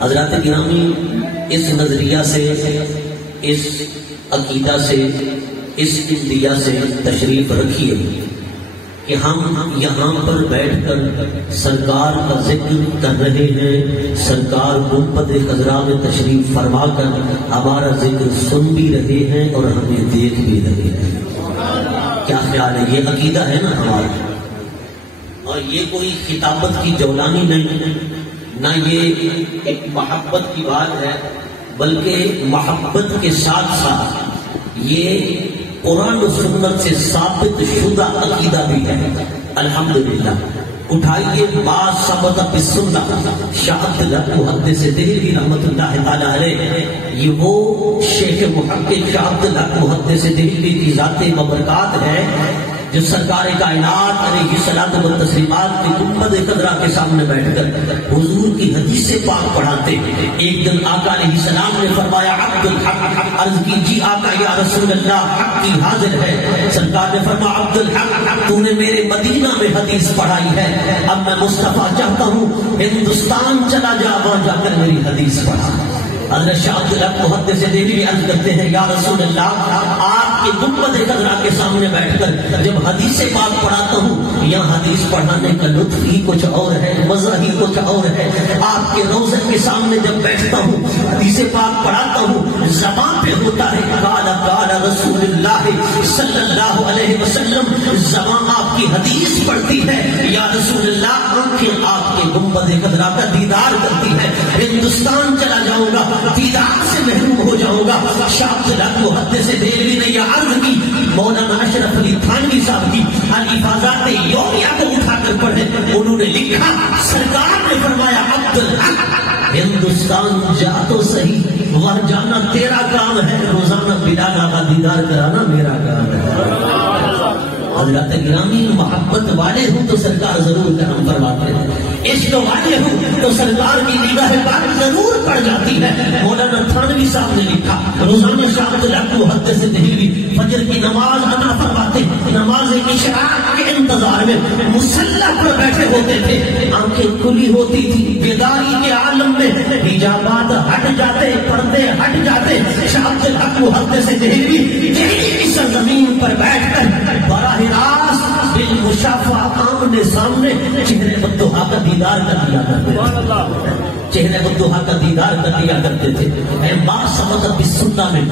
حضرات گرامی، اس نظریہ سے، اس عقیدہ سے، اس اندیا سے تشریف رکھیے کہ ہم یہاں پر بیٹھ کر سرکار کا ذکر کر رہے ہیں، سرکار گنبد خضراء میں تشریف فرما کر ہمارا ذکر سن بھی رہے ہیں اور ہمیں دیکھ بھی رہے ہیں۔ کیا خیال ہے؟ یہ عقیدہ ہے نا ہمارا، اور یہ کوئی خطابت کی جولانی نہیں، نہ یہ ایک محبت کی بات ہے، بلکہ محبت کے ساتھ ساتھ یہ قرآن و سنت سے ثابت شدہ عقیدہ بھی ہے۔ الحمدللہ۔ اٹھائیے با ثبت بالسنہ شاہ عبدالحق محدث دہلوی رحمۃ اللہ تعالی علیہ، یہ وہ شیخ محقق شاہ عبدالحق محدث دہلوی کی ذات مبارکات ہے جو سرکار کائنات علیہ الصلوۃ والتسلیمات کی گنبد خضراء کے سامنے بیٹھ کر حضور کی حدیث پاک پڑھاتے۔ ایک دن آقا علیہ السلام نے فرمایا عبدالحق، عرض کی جی آقا یا رسول اللہ، حق کی حاضر ہے۔ سرکار نے فرمایا عبدالحق، تو نے میرے مدینہ میں حدیث پڑھائی ہے، اب میں مصطفیٰ چاہتا ہوں ہندوستان چلا جا، وہاں جا کر میری حدیث پڑھا۔ حضرت شاہ عبدالحق محدث دہلوی عرض کرتے ہیں یا رسول اللہ، آپ کے گنبد خضراء کے سامنے بیٹھ کر جب حدیث پاک پڑھاتا ہوں، یہاں حدیث پڑھانے کا لطف ہی کچھ اور ہے، مزہ ہی کچھ اور ہے۔ آپ کے روضے کے سامنے جب بیٹھتا ہوں، حدیث پاک پڑھاتا ہوں، زبان پہ ہوتا ہے قال قال رسول اللہ صلی اللہ علیہ وسلم، زبان آپ کی حدیث پڑھتی ہے یا رسول اللہ، آنکھیں آپ کے گنبد خضراء کا دیدار کرتی ہے۔ ہندوستان چلا جاؤں گا، دیدار سے محروم ہو جاؤں گا۔ شاہ عبدالحق محدث دہلوی نے یہ عرض کی، مولانا اشرف علی تھانوی صاحب کی الفاظات یومیہ کو اٹھا کر پڑھے، انہوں نے لکھا، سرکار نے فرمایا عبدالحق ہندوستان جا تو صحیح، وہاں جانا تیرا کام ہے، روزانہ بلال آقا دیدار کرانا میرا کام ہے۔ حضرات گرامی، محبت والے ہوں تو سرکار ضرور کرم فرماتے ہیں، عشق والے ہوں تو سرکار کی نگاہ پاک ضرور پڑ جاتی ہے۔ مولانا تھانوی صاحب نے لکھا، روزانہ شاہ عبدالحق محدث دہلوی فجر کی نماز ادا فرماتے، نماز اشراق کے انتظار میں مصلی پر بیٹھے ہوتے تھے، آنکھیں کھلی ہوتی تھی، بیداری کے عالم میں حجابات ہٹ جاتے، پردے ہٹ جاتے۔ شاہ عبدالحق محدث دہلوی دہلی کی سرزمین پر بیٹھ کر براہ راست بالمشافہ آمنے سامنے چہرے بدوہا کا دیدار کر دیا کرتے تھے، چہرے بدوہا کا دیدار کر دیا کرتے تھے۔ اے با ثبت بالسنہ میں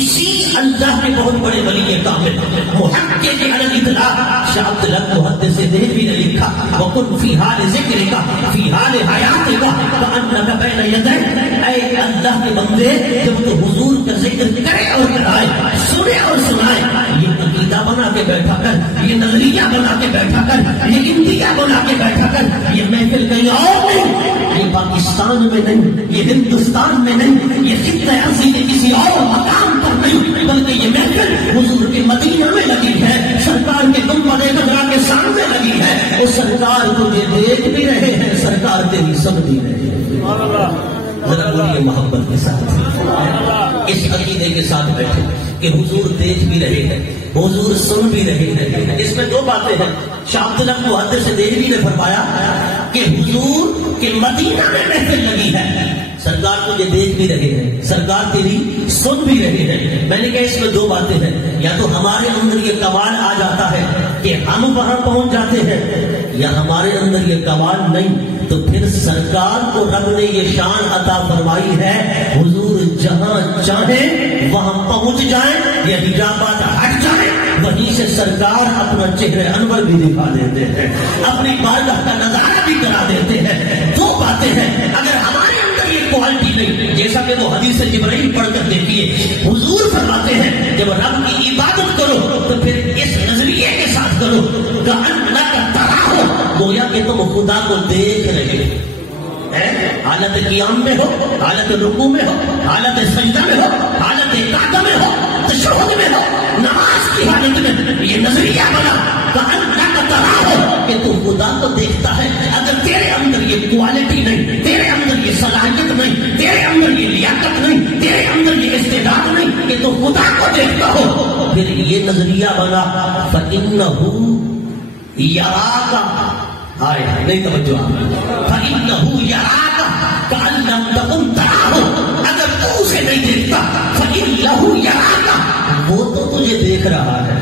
اسی اللہ کے بہت بڑے ولی کامل محقق علی الاطلاق شاہ عبدالحق محدث دہلوی نے لکھا، وَكُنْ فِي حَالِ ذِكْرِكَ فِي حَالِ حَيَاتِكَ كَأَنَّكَ بَيْنَ يَدَيْكَ۔ اے اللہ کے بندے، جب تو حضور کا ذکر کرے اور کرائے، سنے اور سنائے، یہ عقیدہ بنا کے بیٹھا کر، یہ نظریہ بنا کے بیٹھا کر، یہ اندیا بنا کے بیٹھا کر، یہ محفل کہیں اور نہیں، یہ پاکستان میں نہیں، یہ ہندوستان میں نہیں، یہ خطہ ارضی کے کسی اور مقام پر نہیں، بلکہ یہ محفل حضور کے مدینہ میں لگی ہے، سرکار کے گنبد خضراء کے سامنے لگی ہے، اور سرکار تجھے دیکھ بھی رہے ہیں، سرکار تیری سن بھی رہے ہیں۔ ذرا بولیے محبت کے ساتھ، اس عقیدے کے ساتھ بیٹھے کہ حضور دیکھ بھی رہے ہیں، حضور سن بھی رہے ہیں۔ اس میں دو باتیں ہیں۔ شاہ عبدالحق محدث دہلوی نے فرمایا کہ حضور کے مدینہ میں محفل لگی ہے، سرکار تجھے دیکھ بھی رہے ہیں، سرکار تیری سن بھی رہے ہیں۔ میں نے کہا اس میں دو باتیں ہیں، یا تو ہمارے اندر یہ کمال آ جاتا ہے کہ ہم وہاں پہنچ جاتے ہیں، یا ہمارے اندر یہ کمال نہیں تو پھر سرکار کو رب نے یہ شان عطا فرمائی ہے، حضور جہاں چاہیں وہاں پہنچ جائیں، یا حجابات ہٹ جائیں، وہیں سے سرکار اپنا چہرہ انور بھی دکھا دیتے ہیں، اپنی بارگاہ کا نظارہ بھی کرا دیتے ہیں۔ دو باتیں ہیں، اگر ہمارے اندر یہ کوالٹی نہیں، جیسا کہ وہ حدیث جبرائیل پڑھ کر دیکھیے، حضور فرماتے ہیں جب رب کی عبادت کرو تو پھر اس نظریے کے ساتھ کرو کہ اللہ کا تراہو، گویا کہ تم خدا کو دیکھ رہے ہو، حالت قیام میں ہو، حالت رکوع میں ہو، حالت سجدہ میں ہو، حالت قعدہ میں ہو، تشہد میں ہو، نماز کی حالت میں یہ نظریہ بنا کہ اللہ کا تراہو کہ تو خدا کو دیکھتا ہے۔ اگر تیرے اندر یہ کوالٹی نہیں، تیرے اندر یہ صلاحیت نہیں، تیرے اندر یہ لیاقت نہیں، تیرے اندر یہ استعداد نہیں کہ تو خدا کو دیکھتا ہو، پھر یہ نظریہ بنا فَإِنَّهُ يَرَاكَ آئے نہیں توجہ فَإِنَّهُ يَرَاكَ كَأَن لَّمْ تَكُن تَرَاهُ، اگر تو اسے نہیں دیکھتا فَإِنَّهُ يَرَاكَ، وہ تو تجھے دیکھ رہا ہے،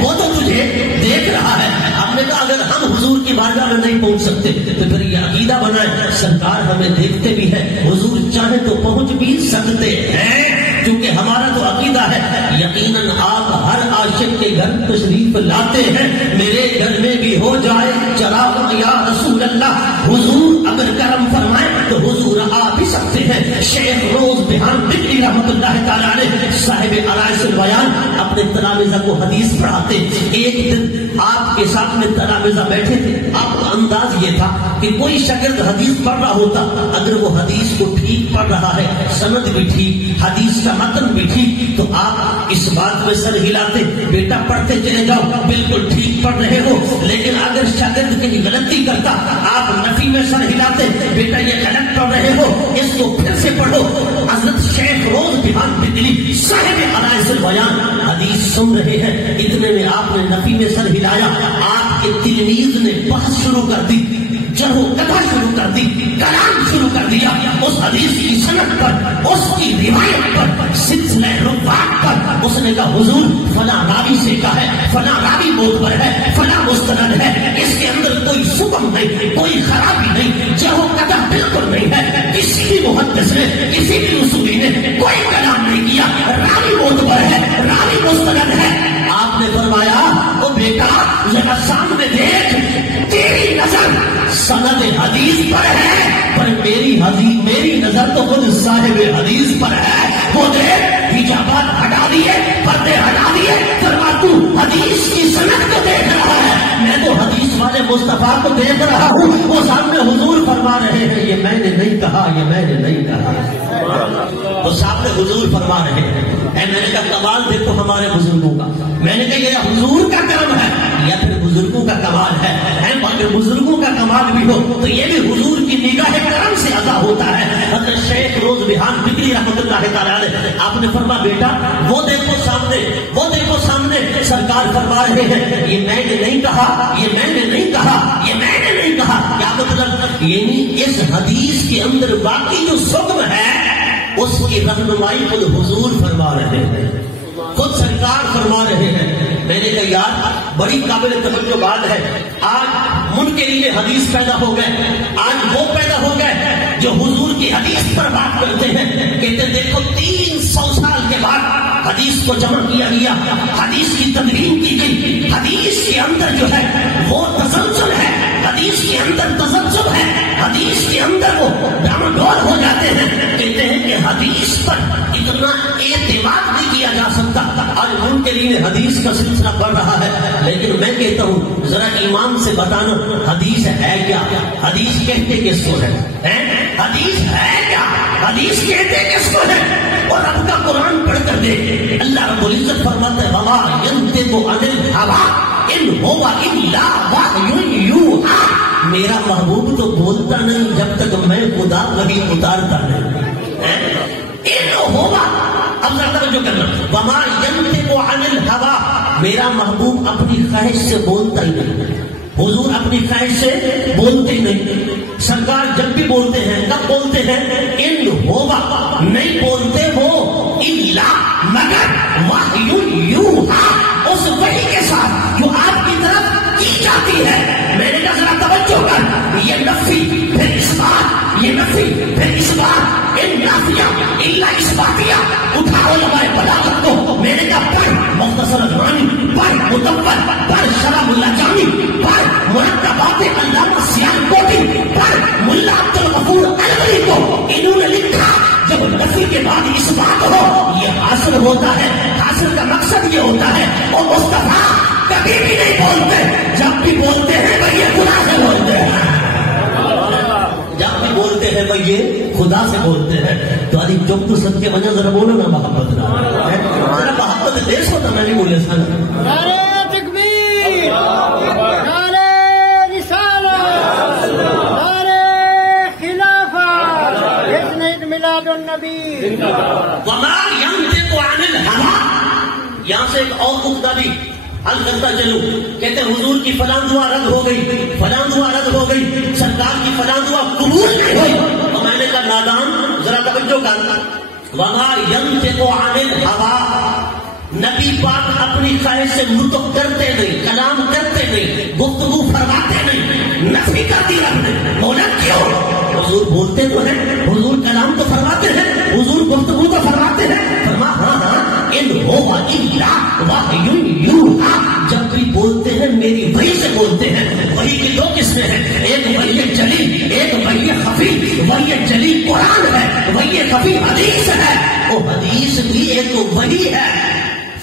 وہ تو تجھے دیکھ رہا ہے۔ ہم نے کہا اگر ہم حضور کی بارگاہ میں نہیں پہنچ سکتے تو پھر یہ عقیدہ بنائیں سرکار ہمیں دیکھتے بھی ہے، حضور چاہے تو پہنچ بھی سکتے ہیں، کیونکہ ہمارا تو عقیدہ ہے یقیناً آپ ہر عاشق کے گھر تشریف لاتے ہیں، میرے گھر میں بھی ہو جائے چراغ یا رسول اللہ، حضور اگر کرم فرمائے تو حضور آ بھی سکتے ہیں۔ شیخ روز بہان بکری رحمت اللہ تعالیٰ علیہ صاحب عرائش البیان اپنے تلامذہ کو حدیث پڑھاتے، ایک دن آپ کے ساتھ میں تلامذہ بیٹھے تھے، آپ کا انداز یہ تھا کہ کوئی شاگرد حدیث پڑھ رہا ہوتا، اگر وہ حدیث کو ٹھیک پڑھ رہا ہے، سند بھی ٹھیک، حدیث کا متن بھی ٹھیک، تو آپ اس بات میں سر ہلاتے، بیٹا پڑھتے چلے جاؤ، بالکل ٹھیک پڑھ رہے ہو۔ لیکن اگر شاگرد کہیں غلطی کرتا، آپ نفی میں سر ہلاتے، بیٹا یہ غلط پڑھ رہے ہو، اس کو پھر سے پڑھو۔ حضرت شیخ روز بہان بکری صاحب عرائش البیان حدیث سن رہے ہیں، اتنے میں آپ نے نفی میں سر ہلایا، آپ کے تلمیذ نے بحث شروع کر دی، جرح و قدح شروع کر دی، کلام شروع کر دیا اس حدیث کی سند پر، اس کی روایت پر، سلسلہ رفعات پر۔ اس نے کہا حضور فلاں راوی سے کہا ہے، فلاں راوی معتبر ہے، فلاں مستند ہے، اس کے اندر کوئی سقم نہیں، کوئی خرابی نہیں، جرح و قدح بالکل نہیں ہے، کسی بھی محدث نے، کسی بھی اصولی نے کوئی کلام نہیں کیا، راوی معتبر ہے، راوی مستند ہے۔ آپ نے فرمایا او بیٹا ذرا سامنے دیکھ، تیری نظر سند حدیث پر ہے، پر میری نظر تو خود صاحب حدیث پر ہے، وہ دیکھ حجابات ہٹا دیے، پردے ہٹا دیے، فرما تو حدیث کی سند کو دیکھ رہا ہے، میں تو حدیث والے مصطفیٰ کو دیکھ رہا ہوں، وہ سامنے حضور فرما رہے ہیں یہ میں نے نہیں کہا، یہ میں نے نہیں کہا، وہ سامنے حضور فرما رہے ہیں۔ میں نے کہا کمال دیکھو ہمارے بزرگوں کا، میں نے کہا یہ حضور کا کرم ہے یا پھر بزرگوں کا کمال ہے، اگر بزرگوں کا کمال بھی ہو تو یہ بھی حضور کی نگاہ کرم سے ادا ہوتا ہے۔ حضرت شیخ روز بہان بکری رحمت اللہ تعالیٰ علیہ آپ نے فرمایا بیٹا وہ دیکھو سامنے، وہ دیکھو سامنے، سرکار فرما رہے ہیں یہ میں نے نہیں کہا، یہ میں نے نہیں کہا، یہ میں نے نہیں کہا۔ کیا مطلب؟ یعنی اس حدیث کے اندر باقی جو سکم ہے اس کی رہنمائی خود حضور فرما رہے ہیں، خود سرکار فرما رہے ہیں۔ میں نے کہا یار بڑی قابل توجہ بات ہے، آج منکرین حدیث پیدا ہو گئے، آج وہ پیدا ہو گئے جو حضور کی حدیث پر بات کرتے ہیں، کہتے دیکھو 300 سال کے بعد حدیث کو جمع کیا گیا، حدیث کی تدوین کی گئی، حدیث کے اندر جو ہے وہ تسلسل ہے، حدیث کے اندر تسلسل ہے، حدیث کے اندر وہ ڈام ڈول ہو جاتے ہیں۔ کہتے ہیں کہ حدیث پر اتنا اعتماد نہیں کیا جا سکتا، آج منکرین حدیث کا سلسلہ بڑھ رہا ہے، لیکن میں کہتا ہوں ذرا ایمان سے بتانا حدیث ہے کیا؟ حدیث کہتے کس کو ہے؟ حدیث ہے کیا؟ حدیث کہتے کس کو ہے؟ اور رب کا قرآن پڑھ کر دیکھ، اللہ رب العزت فرماتا ہے وما ينطق عن الهوى ان هو الا وحی یوحی، میرا محبوب تو بولتا نہیں جب تک میں خدا وحی اتارتا نہیں۔ ان ہوگا اب ذرا توجہ کرنا، وما ينطق عن الهوى، میرا محبوب اپنی خواہش سے بولتا ہی نہیں، حضور اپنی خواہش سے بولتے ہی نہیں، سرکار جب بھی بولتے ہیں کب بولتے ہیں؟ ان ہوگا، نہیں بولتے وہ الا مگر وحی یوحی، اس وحی کے ساتھ جو آپ کی طرف کی جاتی ہے۔ میں نے کہا ذرا توجہ کر، یہ نفی پھر اثبات، یہ نفی پھر اثبات، ان نافیہ الا اثباتیہ، اٹھاؤ علماء بلاغت کو، میں نے کہا پڑھ مختصر ادوانی، پڑھ مدبر، پڑھ شرح اللہ جامی، پڑھ مرتبات علامہ سیالکوٹی، پڑھ ملا عبد الغفور الولی کو، انہوں نے لکھا جب نفی کے بعد اثبات ہو یہ حاصل ہوتا ہے، حاصل کا مقصد یہ ہوتا ہے اور مصطفیٰ کبھی بھی نہیں بولتے، جب بھی بولتے ہیں وہ یہ خدا سے بولتے ہیں، جب بھی بولتے ہیں وہ یہ خدا سے بولتے ہیں۔ تو علی جب تو سب کے وجہ ذرا بولو نا محبت نہ، ذرا محبت دیش ہوتا میں نہیں بولے سر۔ نعرہ تکبیر، نعرہ رسالت، نعرہ خلافت، حسن عید میلاد النبی۔ وما ينطق عن الهوى، یہاں سے ایک اور نقطہ بھی حل کرتا چلوں. کہتے حضور کی فلاں دعا رد ہو گئی، فلاں دعا رد ہو گئی، سرکار کی فلاں دعا قبول نہیں ہوئی. اور میں نے کہا نادان ذرا توجہ کر، وما ينطق عن الهوى، نبی پاک اپنی خواہش سے نطق کرتے نہیں، کلام کرتے نہیں، گفتگو فرماتے نہیں، نفی کر دی رب نے. مولا کیوں؟ حضور بولتے تو ہیں، حضور کلام تو فرماتے ہیں، حضور گفتگو تو فرماتے ہیں. فرما ہاں ہاں ان هو الا وحی یوحی، جب بھی بولتے ہیں میری وحی سے بولتے ہیں. وحی کی دو قسمیں ہیں، ایک وحی جلی، ایک وحی خفی. وحی جلی قرآن ہے، وحی خفی حدیث ہے. وہ حدیث بھی ایک وحی ہے،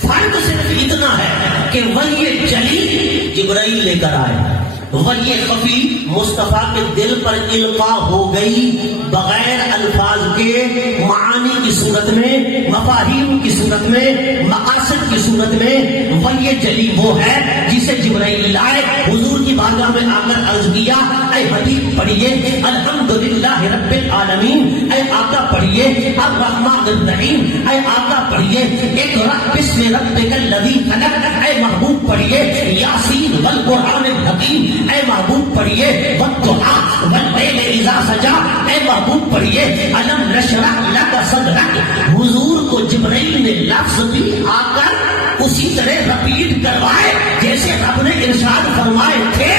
فرق صرف اتنا ہے کہ وحی جلی جبرائیل لے کر آئے، وحی خفی مصطفیٰ کے دل پر القاء ہو گئی بغیر الفاظ کے، معانی کی صورت میں، مفاہیم کی صورت میں، مقاصد کی صورت میں. وحی جلی وہ ہے جسے جبرائیل لائے، حضور کی بارگاہ میں آ کر عرض کیا اے حبیب پڑھیے الحمدللہ رب العالمین، اے آقا پڑھیے الرحمن الرحیم، اے آقا پڑھیے اقرأ باسم ربک الذی خلق، اے محبوب پڑھیے یاسین والقرآن الحکیم، اے محبوب پڑھیے والضحیٰ واللیل اذا سجا، اے محبوب پڑھیے الم نشرح لک صدرک. حضور کو جبرائیل نے لفظ بھی آ کر اسی طرح رپیٹ کروائے جیسے رب نے ارشاد فرمائے تھے.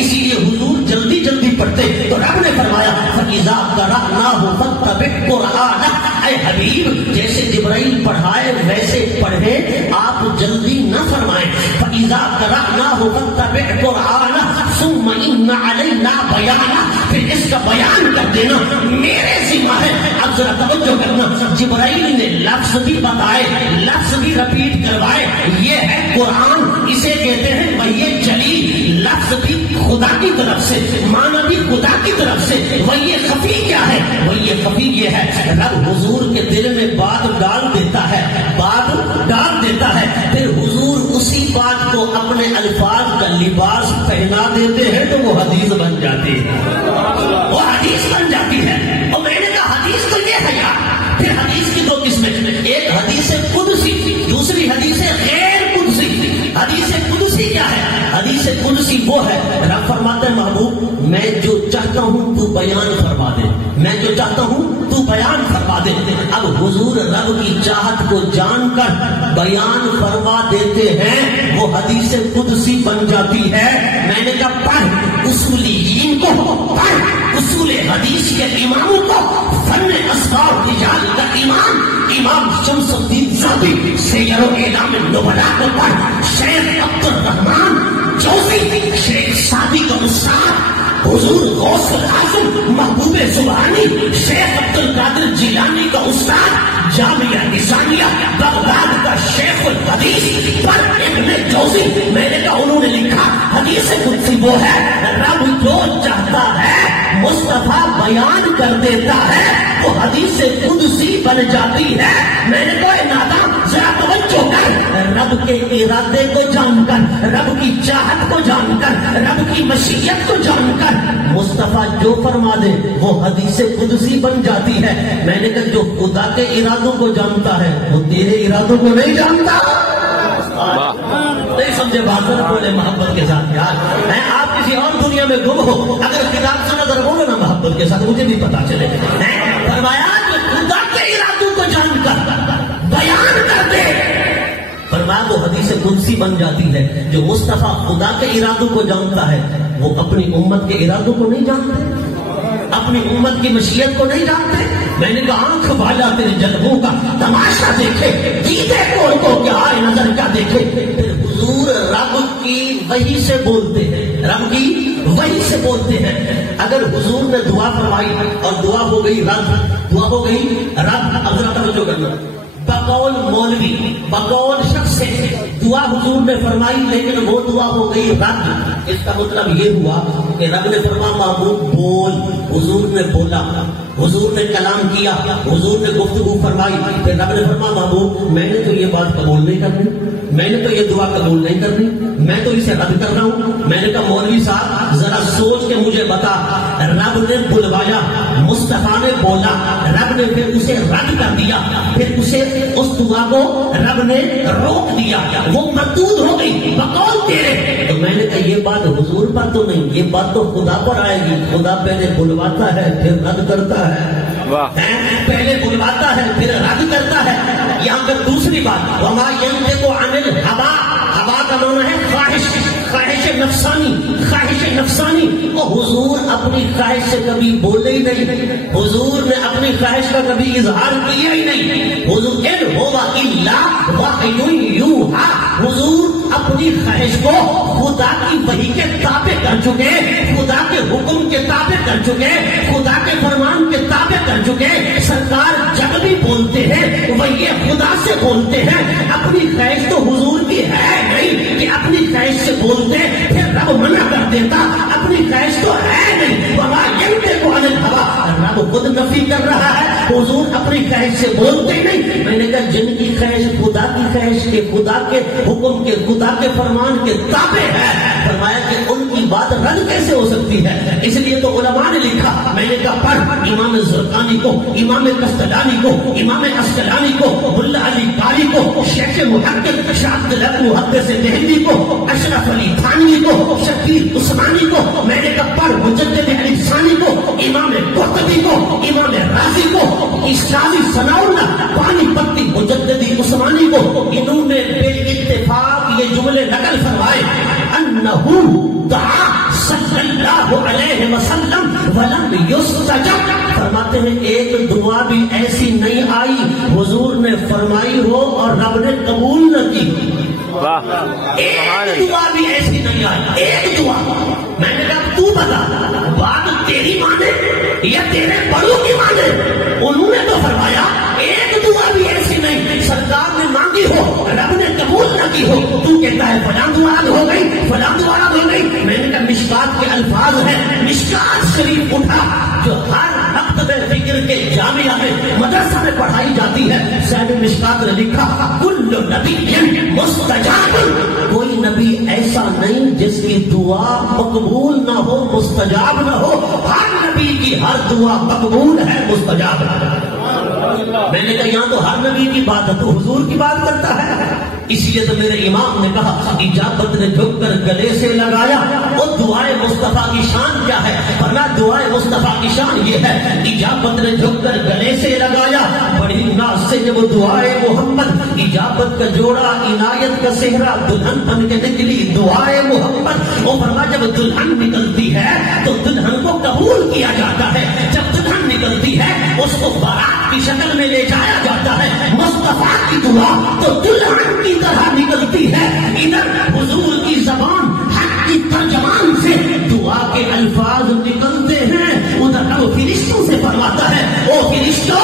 اسی لیے حضور جلدی جلدی پڑھتے تو رب نے فرمایا فَإِذَا قَرَأْنَاهُ فَاتَّبِعْ قُرْآنَهُ، اے حبیب جیسے جبرائیل پڑھائے ویسے پڑھیں، آپ جلدی نہ فرمائیں. فَإِذَا قَرَأْنَاهُ فَاتَّبِعْ قُرْآنَهُ ثُمَّ إِنَّ عَلَيْنَا بَيَانَهُ، پھر اس کا بیان کر دینا میرے ذمہ ہے. اب ذرا توجہ کرنا، جبرائیل نے لفظ بھی بتائے، لفظ بھی رپیٹ کروائے. یہ ہے قرآن، اسے کہتے ہیں وحی جلی. لفظ بھی خدا کی طرف سے، معنی بھی خدا کی طرف سے. وحی خفی کیا ہے؟ وحی خفی یہ ہے رب حضور کے دل میں بات ڈال دیتا ہے، بات ڈال دیتا ہے، پھر حضور اسی بات کو اپنے الفاظ کا لباس پہنا دیتے ہیں تو وہ حدیث بن جاتی ہے، وہ حدیث بن جاتی ہے. اور میں نے کہا حدیث تو یہ ہے یار. پھر حدیث کی دو قسمیں، ایک حدیث قدسی، دوسری حدیث غیر قدسی. حدیث قدسی کیا ہے؟ حدیث قدسی وہ ہے رب فرماتے ہیں محبوب میں جو چاہتا ہوں تو بیان فرما دے، میں جو چاہتا ہوں تو بیان فرما دے. اب حضور رب کی چاہت کو جان کر بیان فرما دیتے ہیں، وہ حدیث قدسی بن جاتی ہے. میں نے کہا پڑھ اصولیین کو، پڑھ اصول حدیث کے اماموں کو، فن اسرار رجال کا امام شمس الدین ذہبی سیر و اعلام النبلاء کو پڑھ، شیخ عبد الرحمن جوزی شیخ سعدی کا استاد، حضور غوث الاعظم محبوب سبحانی شیخ عبد القادر جیلانی کا استاد، جامعہ نظامیہ بغداد کا شیخ الحدیث پر ابن جوزی. میں نے کہا انہوں نے لکھا حدیث قدسی وہ ہے رب جو چاہتا ہے مصطفیٰ بیان کر دیتا ہے، وہ حدیث قدسی بن جاتی ہے. میں نے کہا نادان ذرا توجہ کر، رب کے ارادے کو جان کر، رب کی چاہت کو جان کر، رب کی مشیت کو جان کر مصطفیٰ جو فرما دے وہ حدیث قدسی بن جاتی ہے. میں نے کہا جو خدا کے ارادوں کو جانتا ہے وہ تیرے ارادوں کو نہیں جانتا. نہیں سمجھے بات نہ بولے محبت کے ساتھ یار. آپ کسی اور دنیا میں گم ہو، اگر کتاب سے نظر بولو نا محبت کے ساتھ مجھے بھی پتا چلے. فرمایا کہ خدا کے ارادوں کو جان کر بیان کر دے، فرمایا وہ حدیث قدسی بن جاتی ہے. جو مصطفیٰ خدا کے ارادوں کو جانتا ہے وہ اپنی امت کے ارادوں کو نہیں جانتے، اپنی امت کی مشیت کو نہیں جانتے. میں نے کہا آنکھ بالا تیرے جلووں کا تماشا دیکھے، دیدے کون کو کیا ہے نظر کیا دیکھے. پھر حضور رب کی وحی سے بولتے ہیں، رب کی وحی سے بولتے ہیں. اگر حضور نے دعا فرمائی اور دعا ہو گئی رد، دعا ہو گئی رد، اب ذرا توجہ کرنا، بقول مولوی بقول شخص سے دعا حضور نے فرمائی لیکن وہ دعا ہو گئی رد. اس کا مطلب یہ ہوا کہ رب نے فرمایا محبوب بول، حضور نے بولا، حضور نے کلام کیا، حضور نے گفتگو فرمائی، پھر رب نے فرمایا محبوب میں نے تو یہ بات قبول نہیں کرنی، میں نے تو یہ دعا قبول نہیں کرنی، میں تو اسے رد کر رہا ہوں. میں نے کہا مولوی صاحب ذرا سوچ کے مجھے بتا، رب نے بلوایا، مصطفیٰ نے بولا، رب نے پھر اسے رد کر دیا، پھر اسے اس دعا کو رب نے روک دیا، وہ مردود ہو گئی بقول تیرے۔ تو میں نے کہا یہ بات حضور پر تو نہیں، یہ بات تو خدا پر آئے گی۔ خدا پہلے بلواتا ہے پھر رد کرتا ہے، پہلے بلواتا ہے پھر رد کرتا ہے۔ یہاں پر دوسری بات، وما ينطق عن الهوى، ہوا کا معنی ہے خواہش، خواہش نفسانی، خواہش نفسانی۔ اور حضور اپنی خواہش سے کبھی بولے ہی نہیں، حضور نے اپنی خواہش کا کبھی اظہار کیا ہی نہیں۔ حضور ان هو الا وحی یوحی، حضور اپنی خواہش کو خدا کی وحی کے تابع کر چکے، خدا کے حکم کے تابع کر چکے، خدا کے فرمان کے تابع کر چکے۔ سرکار جب بھی بولتے ہیں وہ یہ خدا سے بولتے ہیں، اپنی خواہش تو حضور کی ہے نہیں کہ اپنی خواہش سے بولتے پھر رب منع کر دیتا، اپنی خواہش تو ہے نہیں۔ وما ينطق عن الهوى، رب خود نفی کر رہا ہے، حضور اپنی خواہش سے بولتے نہیں۔ میں نے کہا جن کی خواہش خدا کی خواہش کے، خدا کے حکم کے، خدا کے فرمان کے تابع ہے، فرمایا کہ ان کی بات رد کیسے ہو سکتی ہے؟ اس لیے تو علماء نے لکھا، میں نے کہا پڑھ امام زرقانی کو، امام قسطلانی کو، امام عسقلانی کو، ملا علی قاری کو، شیخ محقق شاہ عبدالحق محدث دہلوی کو، اشرف علی تھانوی کو، شکیل عثمانی کو، میں نے کہا پڑھ مجدد علی ثانی کو، امام قرطبی کو، امام رازی کو، اشراقی ثناء اللہ پانی پتی مجددی عثمانی کو۔ انہوں نے بے اتفاق یہ جملے نقل فرمائے، انہو دعا صلی اللہ علیہ وسلم ولم یستجب، فرماتے ہیں ایک دعا بھی ایسی نہیں آئی حضور نے فرمائی ہو اور رب نے قبول نہ کی۔ ایک دعا بھی ایسی نہیں آئی، ایک دعا۔ میں نے کہا تو بتا بات تیری مانے یا تیرے بڑوں کی مانے؟ انہوں نے تو فرمایا ایک دعا بھی ایسی نہیں سرکار نے مانگی ہو رب نے قبول نہ کی ہو، تو کہتا ہے فلاں دعا ہو گئی، فلاں دعا ہو گئی۔ میں نے کہا مشکات کے الفاظ ہیں، مشکات شریف اٹھا جو ہر مکتب فکر کے جامعہ میں مدرسہ میں پڑھائی جاتی ہے، صاحب مشکات نے لکھا کل نبی مستجاب، کوئی نبی ایسا نہیں جس کی دعا مقبول نہ ہو، مستجاب نہ ہو، ہر نبی کی ہر دعا مقبول ہے، مستجاب ہے۔ میں نے کہا یہاں تو ہر نبی کی بات ہے تو حضور کی بات کرتا ہے، اس لیے تو میرے امام نے کہا اجابت نے جھک کر گلے سے لگایا۔ وہ دعائے مصطفیٰ کی شان کیا ہے؟ ورنہ دعائے مصطفیٰ کی شان یہ ہے اجابت نے جھک کر گلے سے لگایا، بڑی ناز سے جب دعائے محمد، اجابت کا جوڑا عنایت کا صحرا، دلہن بن کے نکلی دعائے محمد۔ وہ فرما جب دلہن نکلتی ہے تو دلہن کو قبول کیا جاتا ہے، جب دلہن نکلتی ہے اس کو بارات کی شکل میں لے جایا جاتا ہے۔ مصطفیٰ کی دعا تو دلہن کی طرح نکلتی ہے، ادھر حضور کی زبان حق کی ترجمان سے دعا کے الفاظ نکلتے ہیں، ادھر وہ فرشتوں سے فرماتا ہے او فرشتوں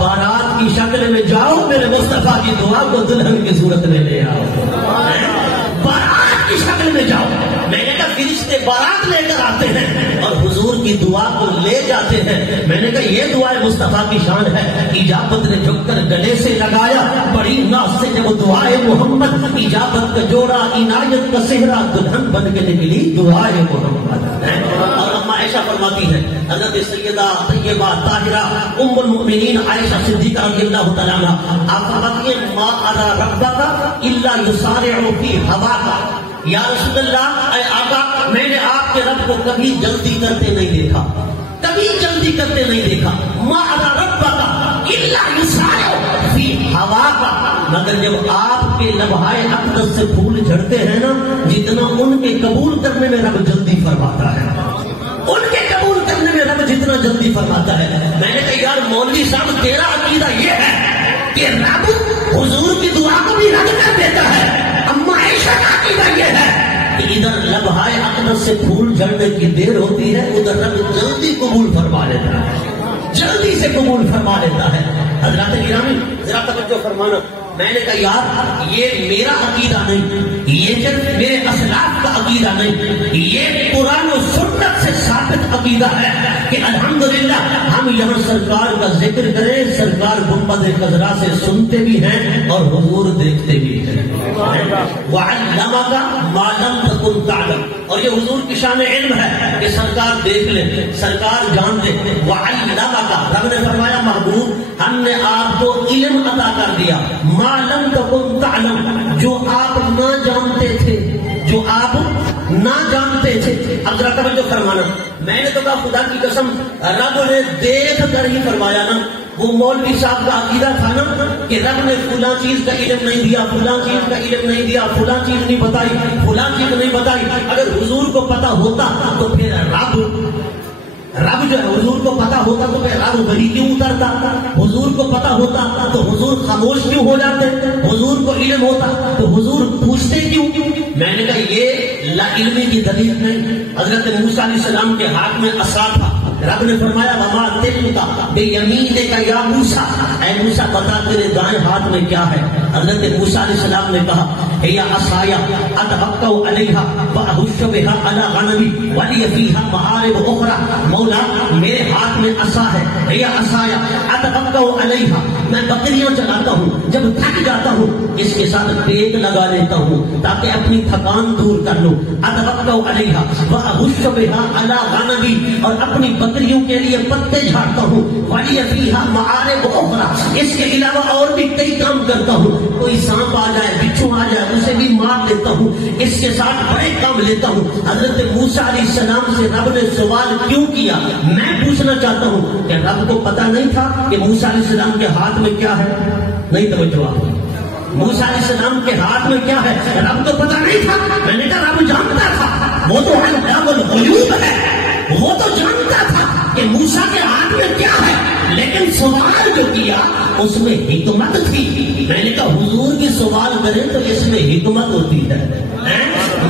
بارات کی شکل میں جاؤ میرے مصطفیٰ کی دعا کو دلہن کی صورت میں لے آؤ، بارات کی شکل میں جاؤ۔ میں نے کہا فرشتے بارات لے کر آتے ہیں اور حضور کی دعا کو لے جاتے ہیں۔ میں نے کہا یہ دعا مصطفیٰ کی شان ہے، اجابت نے جھک کر گلے سے لگایا، بڑی ناز سے جب دعائے محمد، اجابت کا جوڑا عنایت کا صحرا، دلہن بن کے نکلی دعائے محمد۔ اور اما عائشہ فرماتی ہے، حضرت سیدہ طیبہ طاہرہ ام المؤمنین عائشہ صدیقہ رضی اللہ تعالیٰ عنہا، آپ فرماتی ہیں ما ارى ربک الا یسارع فی ہواک، یا رسول اللہ اے آقا میں نے آپ کے رب کو کبھی جلدی کرتے نہیں دیکھا، کبھی جلدی کرتے نہیں دیکھا۔ ما ارى ربک الا یسارع فی ہواک، مگر جب آپ کے لمحۂ اقدس سے پھول جھڑتے ہیں نا، جتنا ان کے قبول کرنے میں رب جلدی فرماتا ہے، ان کے قبول کرنے میں رب جتنا جلدی فرماتا ہے۔ میں نے کہا یار مولوی صاحب تیرا عقیدہ یہ ہے کہ رب حضور کی دعا کو بھی رد کر دیتا ہے، اما عائشہ کا عقیدہ یہ ہے کہ ادھر لمحۂ اقدس سے پھول جھڑنے کی دیر ہوتی ہے، ادھر رب جلدی قبول فرما لیتا ہے، جلدی سے قبول فرما لیتا ہے۔ حضرات گرامی ذرا توجہ فرمانا، میں نے کہا یار یہ میرا عقیدہ نہیں، یہ صرف میرے اسلاف کا عقیدہ نہیں، یہ قرآن و سنت سے ثابت عقیدہ ہے کہ الحمدللہ ہم یہاں سرکار کا ذکر کریں، سرکار گنبد خضرا سے سنتے بھی ہیں اور حضور دیکھتے بھی ہیں۔ وَعَلَّمَكَ مَا لَمْ تَكُنْ تَعْلَمْ، اور یہ حضور کی شان علم ہے کہ سرکار دیکھ لیں، سرکار جان لیں۔ وَعَلَّمَكَ، رب نے فرمایا محبوب ہم نے آپ کو علم عطا کر دیا، ما لم تکن تعلم، جو آپ نہ جانتے تھے، جو آپ نہ جانتے تھے۔ اب ذرا توجہ فرمانا، میں نے تو کہا خدا کی قسم رب نے دیکھ کر ہی فرمایا نا۔ وہ مولوی صاحب کا عقیدہ تھا نا کہ رب نے فلاں چیز کا علم نہیں دیا، فلاں چیز کا علم نہیں دیا، فلاں چیز نہیں بتائی، فلاں چیز نہیں بتائی۔ اگر حضور کو پتا ہوتا تو پھر رب جو ہے حضور کو پتا ہوتا تو پھر رب وحی کیوں اترتا؟ حضور کو پتا ہوتا تو حضور خاموش کیوں ہو جاتے؟ حضور کو علم ہوتا تو حضور پوچھتے کیوں؟ میں نے کہا یہ لا علمی کی دلیل نہیں۔ حضرت موسیٰ علیہ السلام کے ہاتھ میں عصا تھا، رب نے فرمایا وما تلقا بیمینک یا موسیٰ، اے موسیٰ بتا تیرے دائیں ہاتھ میں کیا ہے؟ حضرت موسیٰ علیہ السلام نے کہا ہی عصایا اتوکا علیہا واہش بہا علی غنمی ولی فیہا معارب اخرى، مولا میرے ہاتھ میں عصا ہے، ہی عصایا اتوکا علیہا، میں بکریاں چلاتا ہوں، جب تھک جاتا ہوں اس کے ساتھ ٹیک لگا لیتا ہوں تاکہ اپنی تھکان دور کر لوں، اتوکا علیہا واہش بہا علی غنمی، اور اپنی بکریوں کے لیے پتے جھاڑتا ہوں، ولی فیہا معارب اخرى، اس کے علاوہ اور بھی کئی کام کرتا ہوں، کوئی سانپ آ جائے، بچھو آ جائے اسے بھی مار دیتا ہوں، اس کے ساتھ بڑے کام لیتا ہوں۔ حضرت موسیٰ علیہ السلام سے رب نے سوال کیوں کیا؟ میں پوچھنا چاہتا ہوں کہ رب کو پتا نہیں تھا کہ موسیٰ علیہ السلام کے ہاتھ میں کیا ہے؟ نہیں توجہ آپ، موسیٰ علیہ السلام کے ہاتھ میں کیا ہے رب کو پتا نہیں تھا؟ میں نے کہا رب جانتا تھا، وہ تو علام الغیوب ہے، وہ تو جانتا تھا کہ موسیٰ کے ہاتھ میں کیا ہے، لیکن سوال جو کیا اس میں حکمت تھی۔ میں نے کہا حضور کی سوال کریں تو اس میں حکمت ہوتی ہے،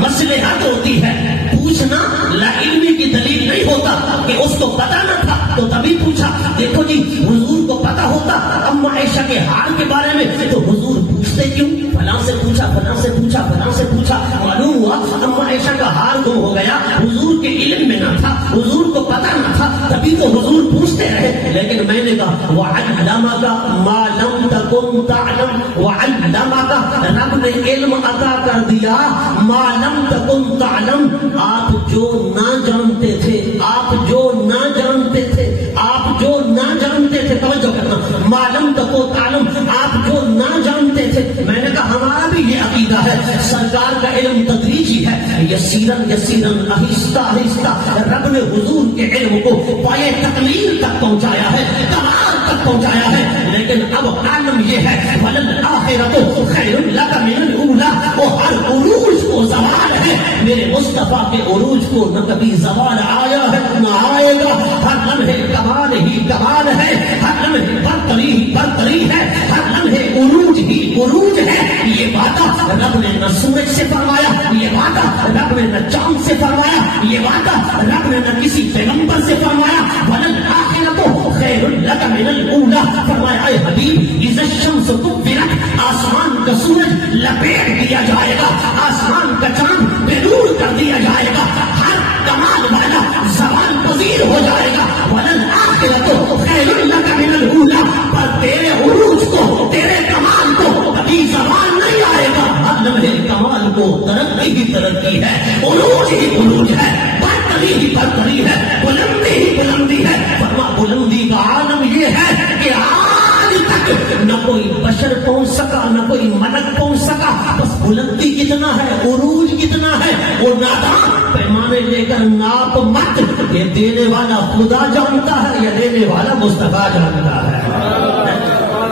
مصلحت ہوتی ہے۔ پوچھنا لا علمی کی دلیل نہیں ہوتا کہ اس کو پتا نہ تھا تو تبھی پوچھا۔ دیکھو جی حضور کو پتا ہوتا اما عائشہ کے حال کے بارے میں تو حضور پوچھتے کیوں؟ فلاں سے پوچھا، فلاں سے پوچھا، فلاں سے پوچھا، معلوم ہوا اما عائشہ کا حال گم ہو گیا، حضور کے علم میں نہ تھا، حضور کو پتا نہ تھا، تبھی تو حضور پوچھتے رہے۔ لیکن میں نے کہا وَعَلَّمَكَ مَا لَمْ تَكُنْ تَعْلَمْ، وَعَلَّمَكَ رب نے علم عطا کر دیا مَا لَمْ تَكُنْ تَعْلَمْ، آپ جو نہ جانتے تھے، آپ جو نہ جانتے تھے، آپ جو نہ جانتے تھے، توجہ کرنا، مَا لَمْ تَكُنْ تَعْلَمْ، آپ جو نہ جانتے تھے۔ میں نے کہا ہمارا بھی یہ عقیدہ ہے، سرکار کا علم تدریجی ہے، یسیرن یسیرن، آہستہ آہستہ رب نے حضور کے علم کو پائے تکمیل تک پہنچایا ہے، کمال تک پہنچایا ہے۔ لیکن اب عالم یہ ہے وَلَلْآخِرَةُ خَيْرٌ لَكَ مِنَ الْأُولَىٰ، وہ ہر عروج کو زوال ہے، میرے مصطفیٰ کے عروج کو نہ کبھی زوال آیا ہے نہ آئے گا، ہر لمحے کمال ہی کمال ہے، ہر لمحے برتری ہی برتری ہے، ہر لمحے عروج ہی عروج ہے۔ یہ وعدہ رب نے نہ سورج سے فرمایا، یہ وعدہ رب نے نہ چاند سے فرمایا، یہ وعدہ رب نے نہ کسی پیغمبر سے فرمایا، وَلَلْآخِرَةُ خَيْرٌ لَكَ مِنَ الْأُولَىٰ، فرمایا اے حبیب اِذَا الشَّمْسُ كُوِّرَتْ، آسمان کا سورج لپیٹ دیا جائے گا، آسمان کا چاند بے نور کر دیا جائے گا، ہر کمال والا زوال پذیر ہو جائے گا، وَلَلْآخِرَةُ خَيْرٌ لَكَ مِنَ الْأُولَىٰ، پر تیرے عروج کو، تیرے کمال کو کبھی زوال نہیں آئے گا، ہر لمحے کمال کو ترقی ہی ترقی ہے، عروج ہی عروج ہے، برتری ہی برتری ہے، بلندی ہی بلندی ہے۔ فرما بلندی کا عالم یہ ہے کہ آج تک نہ کوئی بشر پہنچ سکا، نہ کوئی ملک پہنچ سکا، بس بلندی کتنا ہے، عروج کتنا ہے، وہ نادان پیمانے لے کر ناپ مت، یہ دینے والا خدا جانتا ہے، یہ دینے والا مصطفیٰ جانتا ہے،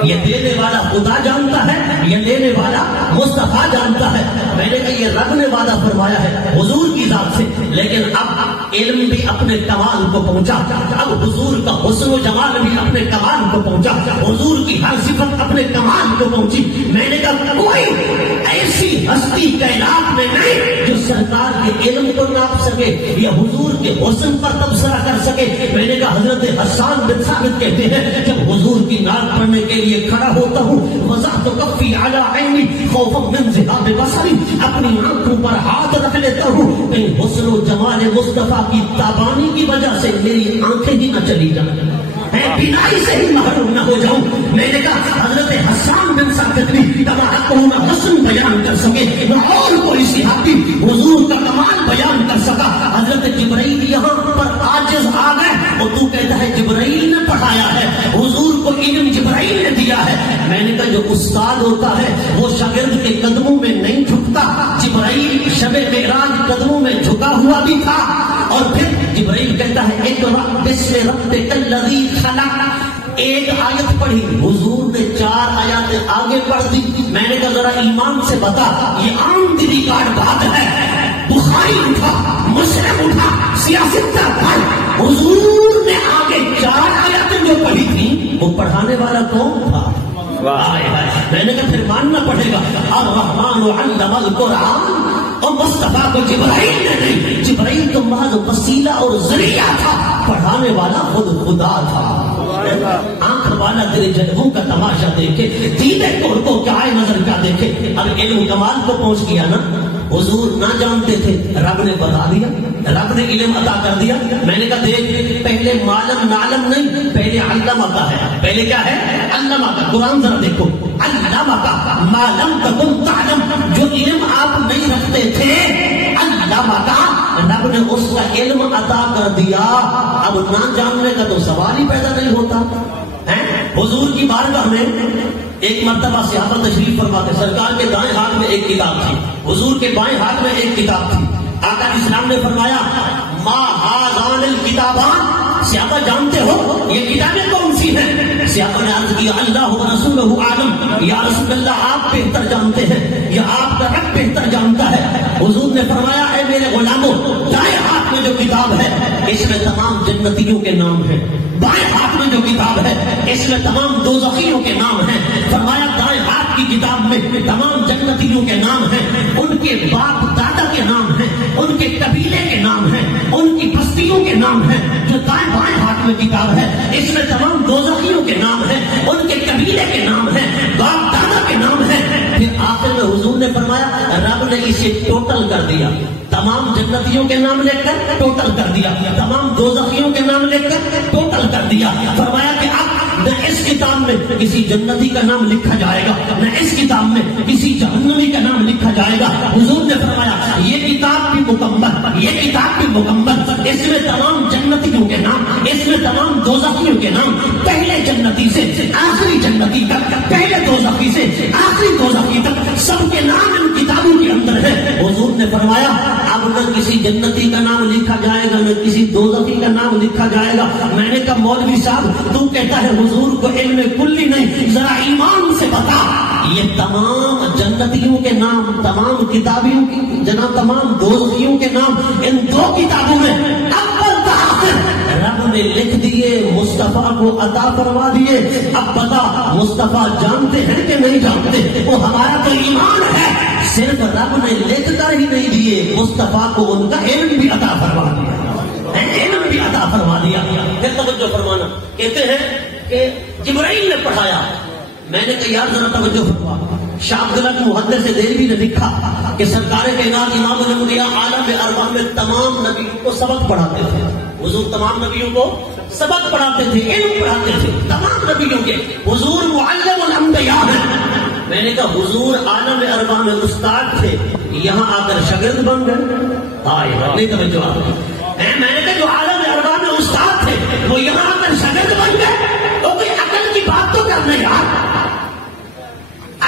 یہ دینے والا خدا جانتا ہے، یہ دینے والا مصطفیٰ جانتا ہے۔ میں نے کہا یہ رب نے وعدہ فرمایا ہے حضور کی ذات سے، لیکن اب علم بھی اپنے کمال کو پہنچا، اب حضور کا حسن و جمال بھی اپنے کمال کو پہنچا، حضور کی ہر صفت اپنے کمال کو پہنچی۔ میں نے کہا کوئی ایسی ہستی کائنات میں نہیں جو سرکار کے علم کو ناپ سکے یا حضور کے حسن پر تبصرہ کر سکے۔ میں نے کہا حضرت حسان بن ثابت کہتے ہیں جب حضور کی نعت پڑھنے کے لیے کھڑا ہوتا ہوں وضعت کفی علی عینی خوفا من ذہاب بصری، اپنی آنکھوں پر ہاتھ رکھ لیتا ہوں کہیں حسن و جمال مصطفیٰ کی تابانی کی وجہ سے میری آنکھیں ہی نہ چلی جائیں، بینائی سے ہی محروم نہ ہو جاؤں۔ میں نے کہا حضرت حسان بن ثابت بھی تمہارا حسن بیان کر سکے نہ اور کوئی صحابی حضور کا کمال بیان کر سکا۔ حضرت جبرائیل یہاں پر عاجز آ گئے اور تو کہتا ہے جبرائیل نے پڑھایا ہے، حضور کو دیا ہے. میں نے کہا جو استاد ہوتا ہے وہ شاگرد کے قدموں میں نہیں جھکتا. جبرائیل شب معراج قدموں میں جھکا ہوا بھی تھا. اور پھر جبرائیل کہتا ہے اقرأ باسم ربک الذی خلق. ایک آیت پڑھی, حضور نے 4 آیات آگے پڑھ دی. میں نے کہا ذرا ایمان سے بتا, یہ عام دلی کارڈ بات ہے. بخاری اٹھا, مسلم اٹھا, سیاست کا پڑھ, حضور نے آگے 4 آیاتیں جو پڑھی تھی وہ پڑھانے والا کون تھا؟ میں نے کہا پھر ماننا پڑے گا. الرحمن علم القرآن. اور مصطفیٰ کو جبرائیل نے نہیں, جبرائیل تو محض وسیلہ اور ذریعہ تھا, پڑھانے والا خود خدا تھا. آنکھ والا تیرے جلووں کا تماشا دیکھے, دیدے کوڑ کو کیا نظر کیا دیکھے. اب علم کمال کو پہنچ گیا نا. حضور نہ جانتے تھے, رب نے بتا دیا, رب نے علم عطا کر دیا. میں نے کہا دیکھ, پہلے معلم نعلم نہیں, پہلے علامہ کا ہے. پہلے کیا ہے؟ علامہ کا. قرآن ذرا دیکھو, علامہ کا ما لم تکن تعلم. جو علم آپ نہیں رکھتے تھے, علامہ کا رب نے اس کا علم عطا کر دیا. اب نہ جاننے کا تو سوال ہی پیدا نہیں ہوتا. حضور کی بارگاہ میں ایک مرتبہ صحابہ تشریف فرماتے, سرکار کے دائیں ہاتھ میں ایک کتاب تھی, حضور کے بائیں ہاتھ میں ایک کتاب تھی. آقا اسلام نے فرمایا ما ہذان الکتابان. صحابہ جانتے ہو یہ کتابیں کون سی ہیں؟ صحابہ نے عرض کیا اللہ و رسولہ عالم. یا رسول اللہ آپ بہتر جانتے ہیں یا آپ کا رب بہتر جانتا ہے. حضور نے فرمایا اے میرے غلاموں, دائیں ہاتھ میں جو کتاب ہے اس میں تمام جنتیوں کے نام ہیں. بائیں ہاتھ میں جو کتاب ہے اس میں تمام دوزخیوں کے نام ہیں. فرمایا دائیں ہاتھ کی کتاب میں تمام جنتیوں کے نام ہیں, ان کے باپ دادا کے نام ہیں, ان کے قبیلے کے نام ہیں, ان کی بستیوں کے نام ہیں. جو دائیں بائیں ہاتھ میں کتاب ہے اس میں تمام دوزخیوں کے نام ہیں, ان کے قبیلے کے نام ہیں, باپ دادا کے نام ہیں. پھر آخر میں حضور نے فرمایا رب نے اسے ٹوٹل کر دیا. تمام جنتیوں کے نام لے کر ٹوٹل کر دیا, تمام دوزخیوں کے نام لے کر ٹوٹل کر دیا. فرمایا کہ اب نہ اس کتاب میں کسی جنتی کا نام لکھا جائے گا, نہ اس کتاب میں کسی جہنمی کا نام لکھا جائے گا. حضور نے فرمایا یہ کتاب بھی مکمل, یہ کتاب بھی مکمل. اس میں تمام جنتیوں کے نام, اس میں تمام دوزخیوں کے نام, پہلے جنتی سے آخری جنتی تک, پہلے دوزخی سے آخری دوزخی تک, سب کے نام ان کتابوں کے اندر ہے. حضور نے فرمایا اب نہ کسی جنتی کا نام لکھا جائے گا, نہ کسی دوزخی کا نام لکھا جائے گا. میں نے کہا مولوی صاحب تو کہتا ہے حضور کو علم کلی نہیں, ذرا ایمان سے بتا یہ تمام جنتیوں کے نام, تمام کتابیوں کی جناب, تمام دوزخیوں کے نام ان 2 کتابوں میں اول تاخر رب نے لکھ دیے, مصطفیٰ کو عطا فرما دیے. اب بتا مصطفیٰ جانتے ہیں کہ نہیں جانتے؟ وہ ہمارا تو ایمان ہے. صرف رب نے لکھ کر ہی نہیں دیے, مصطفیٰ کو ان کا علم بھی عطا فرما دیا, علم بھی عطا فرما دیا. پھر توجہ فرمانا, کہتے ہیں کہ جبرائیل نے پڑھایا. میں نے کہا یار ذرا توجہ فرما. شاہ عبداللہ محدث دہلوی نے لکھا کہ سرکار کائنات امام الانبیاء عالم ارواح میں تمام نبیوں کو سبق پڑھاتے تھے. حضور تمام نبیوں کو سبق پڑھاتے تھے, علم پڑھاتے تھے تمام نبیوں کے. حضور معلم الانبیاء ہیں. میں نے کہا حضور عالم ارواح میں استاد تھے, یہاں آ کر شاگرد بن گئے. نہیں توجہ آپ کی. میں نے کہا جو عالم ارواح میں استاد تھے وہ یہاں آ کر شاگرد بن گئے. تو کوئی عقل کی بات تو کرنا یار.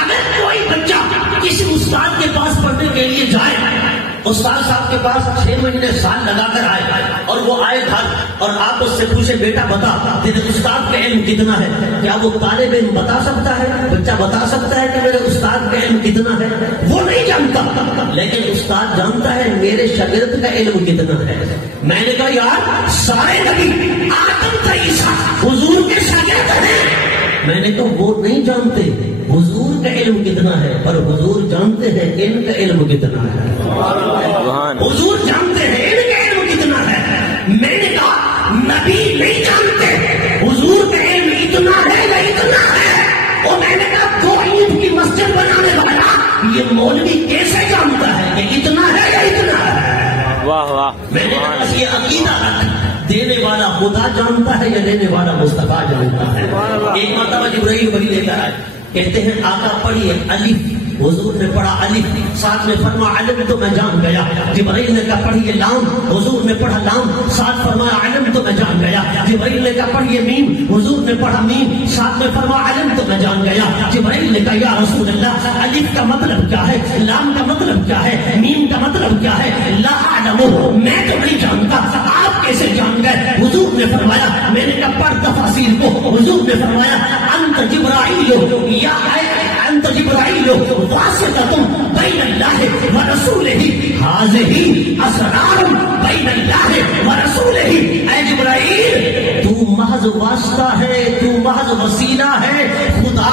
اگر کوئی بچہ کسی استاد کے پاس پڑھنے کے لیے جائے, استاد صاحب کے پاس 6 مہینے سال لگا کر آئے اور وہ آئے گھر اور آپ اس سے پوچھے بیٹا بتا تیرے استاد کا علم کتنا ہے, کیا وہ طالب علم بتا سکتا ہے؟ بچہ بتا سکتا ہے کہ میرے استاد کا علم کتنا ہے؟ وہ نہیں جانتا. لیکن استاد جانتا ہے میرے شاگرد کا علم کتنا ہے. میں نے کہا یار سارے نبی آدم سے عیسیٰ حضور کے شاگرد ہیں. میں نے کہا وہ نہیں جانتے حضور کا علم کتنا ہے, پر حضور جانتے ہیں ان کا علم کتنا ہے. حضور جانتے ہیں ان کا علم کتنا ہے. میں نے کہا نبی نہیں جانتے حضور کا علم اتنا ہے یا اتنا ہے. اور میں نے کہا 2 اینٹ کی مسجد بنانے والا یہ مولوی کیسے جانتا ہے کہ اتنا ہے یا اتنا ہے؟ واہ واہ. میں نے کہا بس یہ عقیدہ رکھ, دینے والا خدا جانتا ہے یا لینے والا مصطفیٰ جانتا ہے. ایک مرتبہ جبرائیل وحی لے کر آئے, کہتے ہیں آقا پڑھیے الف حضور نے پڑھا الف، ساتھ میں فرما علم تو میں جان گیا. جبرائیل نے کہا پڑھیے لام، حضور نے پڑھا لام، ساتھ فرمایا علم تو میں جان گیا. جبرائیل نے کہا پڑھیے میم، حضور نے پڑھا میم، ساتھ میں فرما علم تو میں جان گیا. جبرائیل نے کہا یا رسول اللہ الف کا مطلب کیا ہے، لام کا مطلب کیا ہے، میم کا مطلب کیا ہے؟ لا اعلم، میں تو نہیں جانتا، آپ کیسے جان گئے؟ حضور نے فرمایا، میں نے کہا پڑھ تفاسیر کو. حضور نے فرمایا انت جبرائیل یا انت جبرائیل واسطۃ بین اللہ ورسولہ ھذہ اسرار بین اللہ ورسولہ. اے جبرائیل تو محض واسطہ ہے، تو محض وسیلہ ہے خدا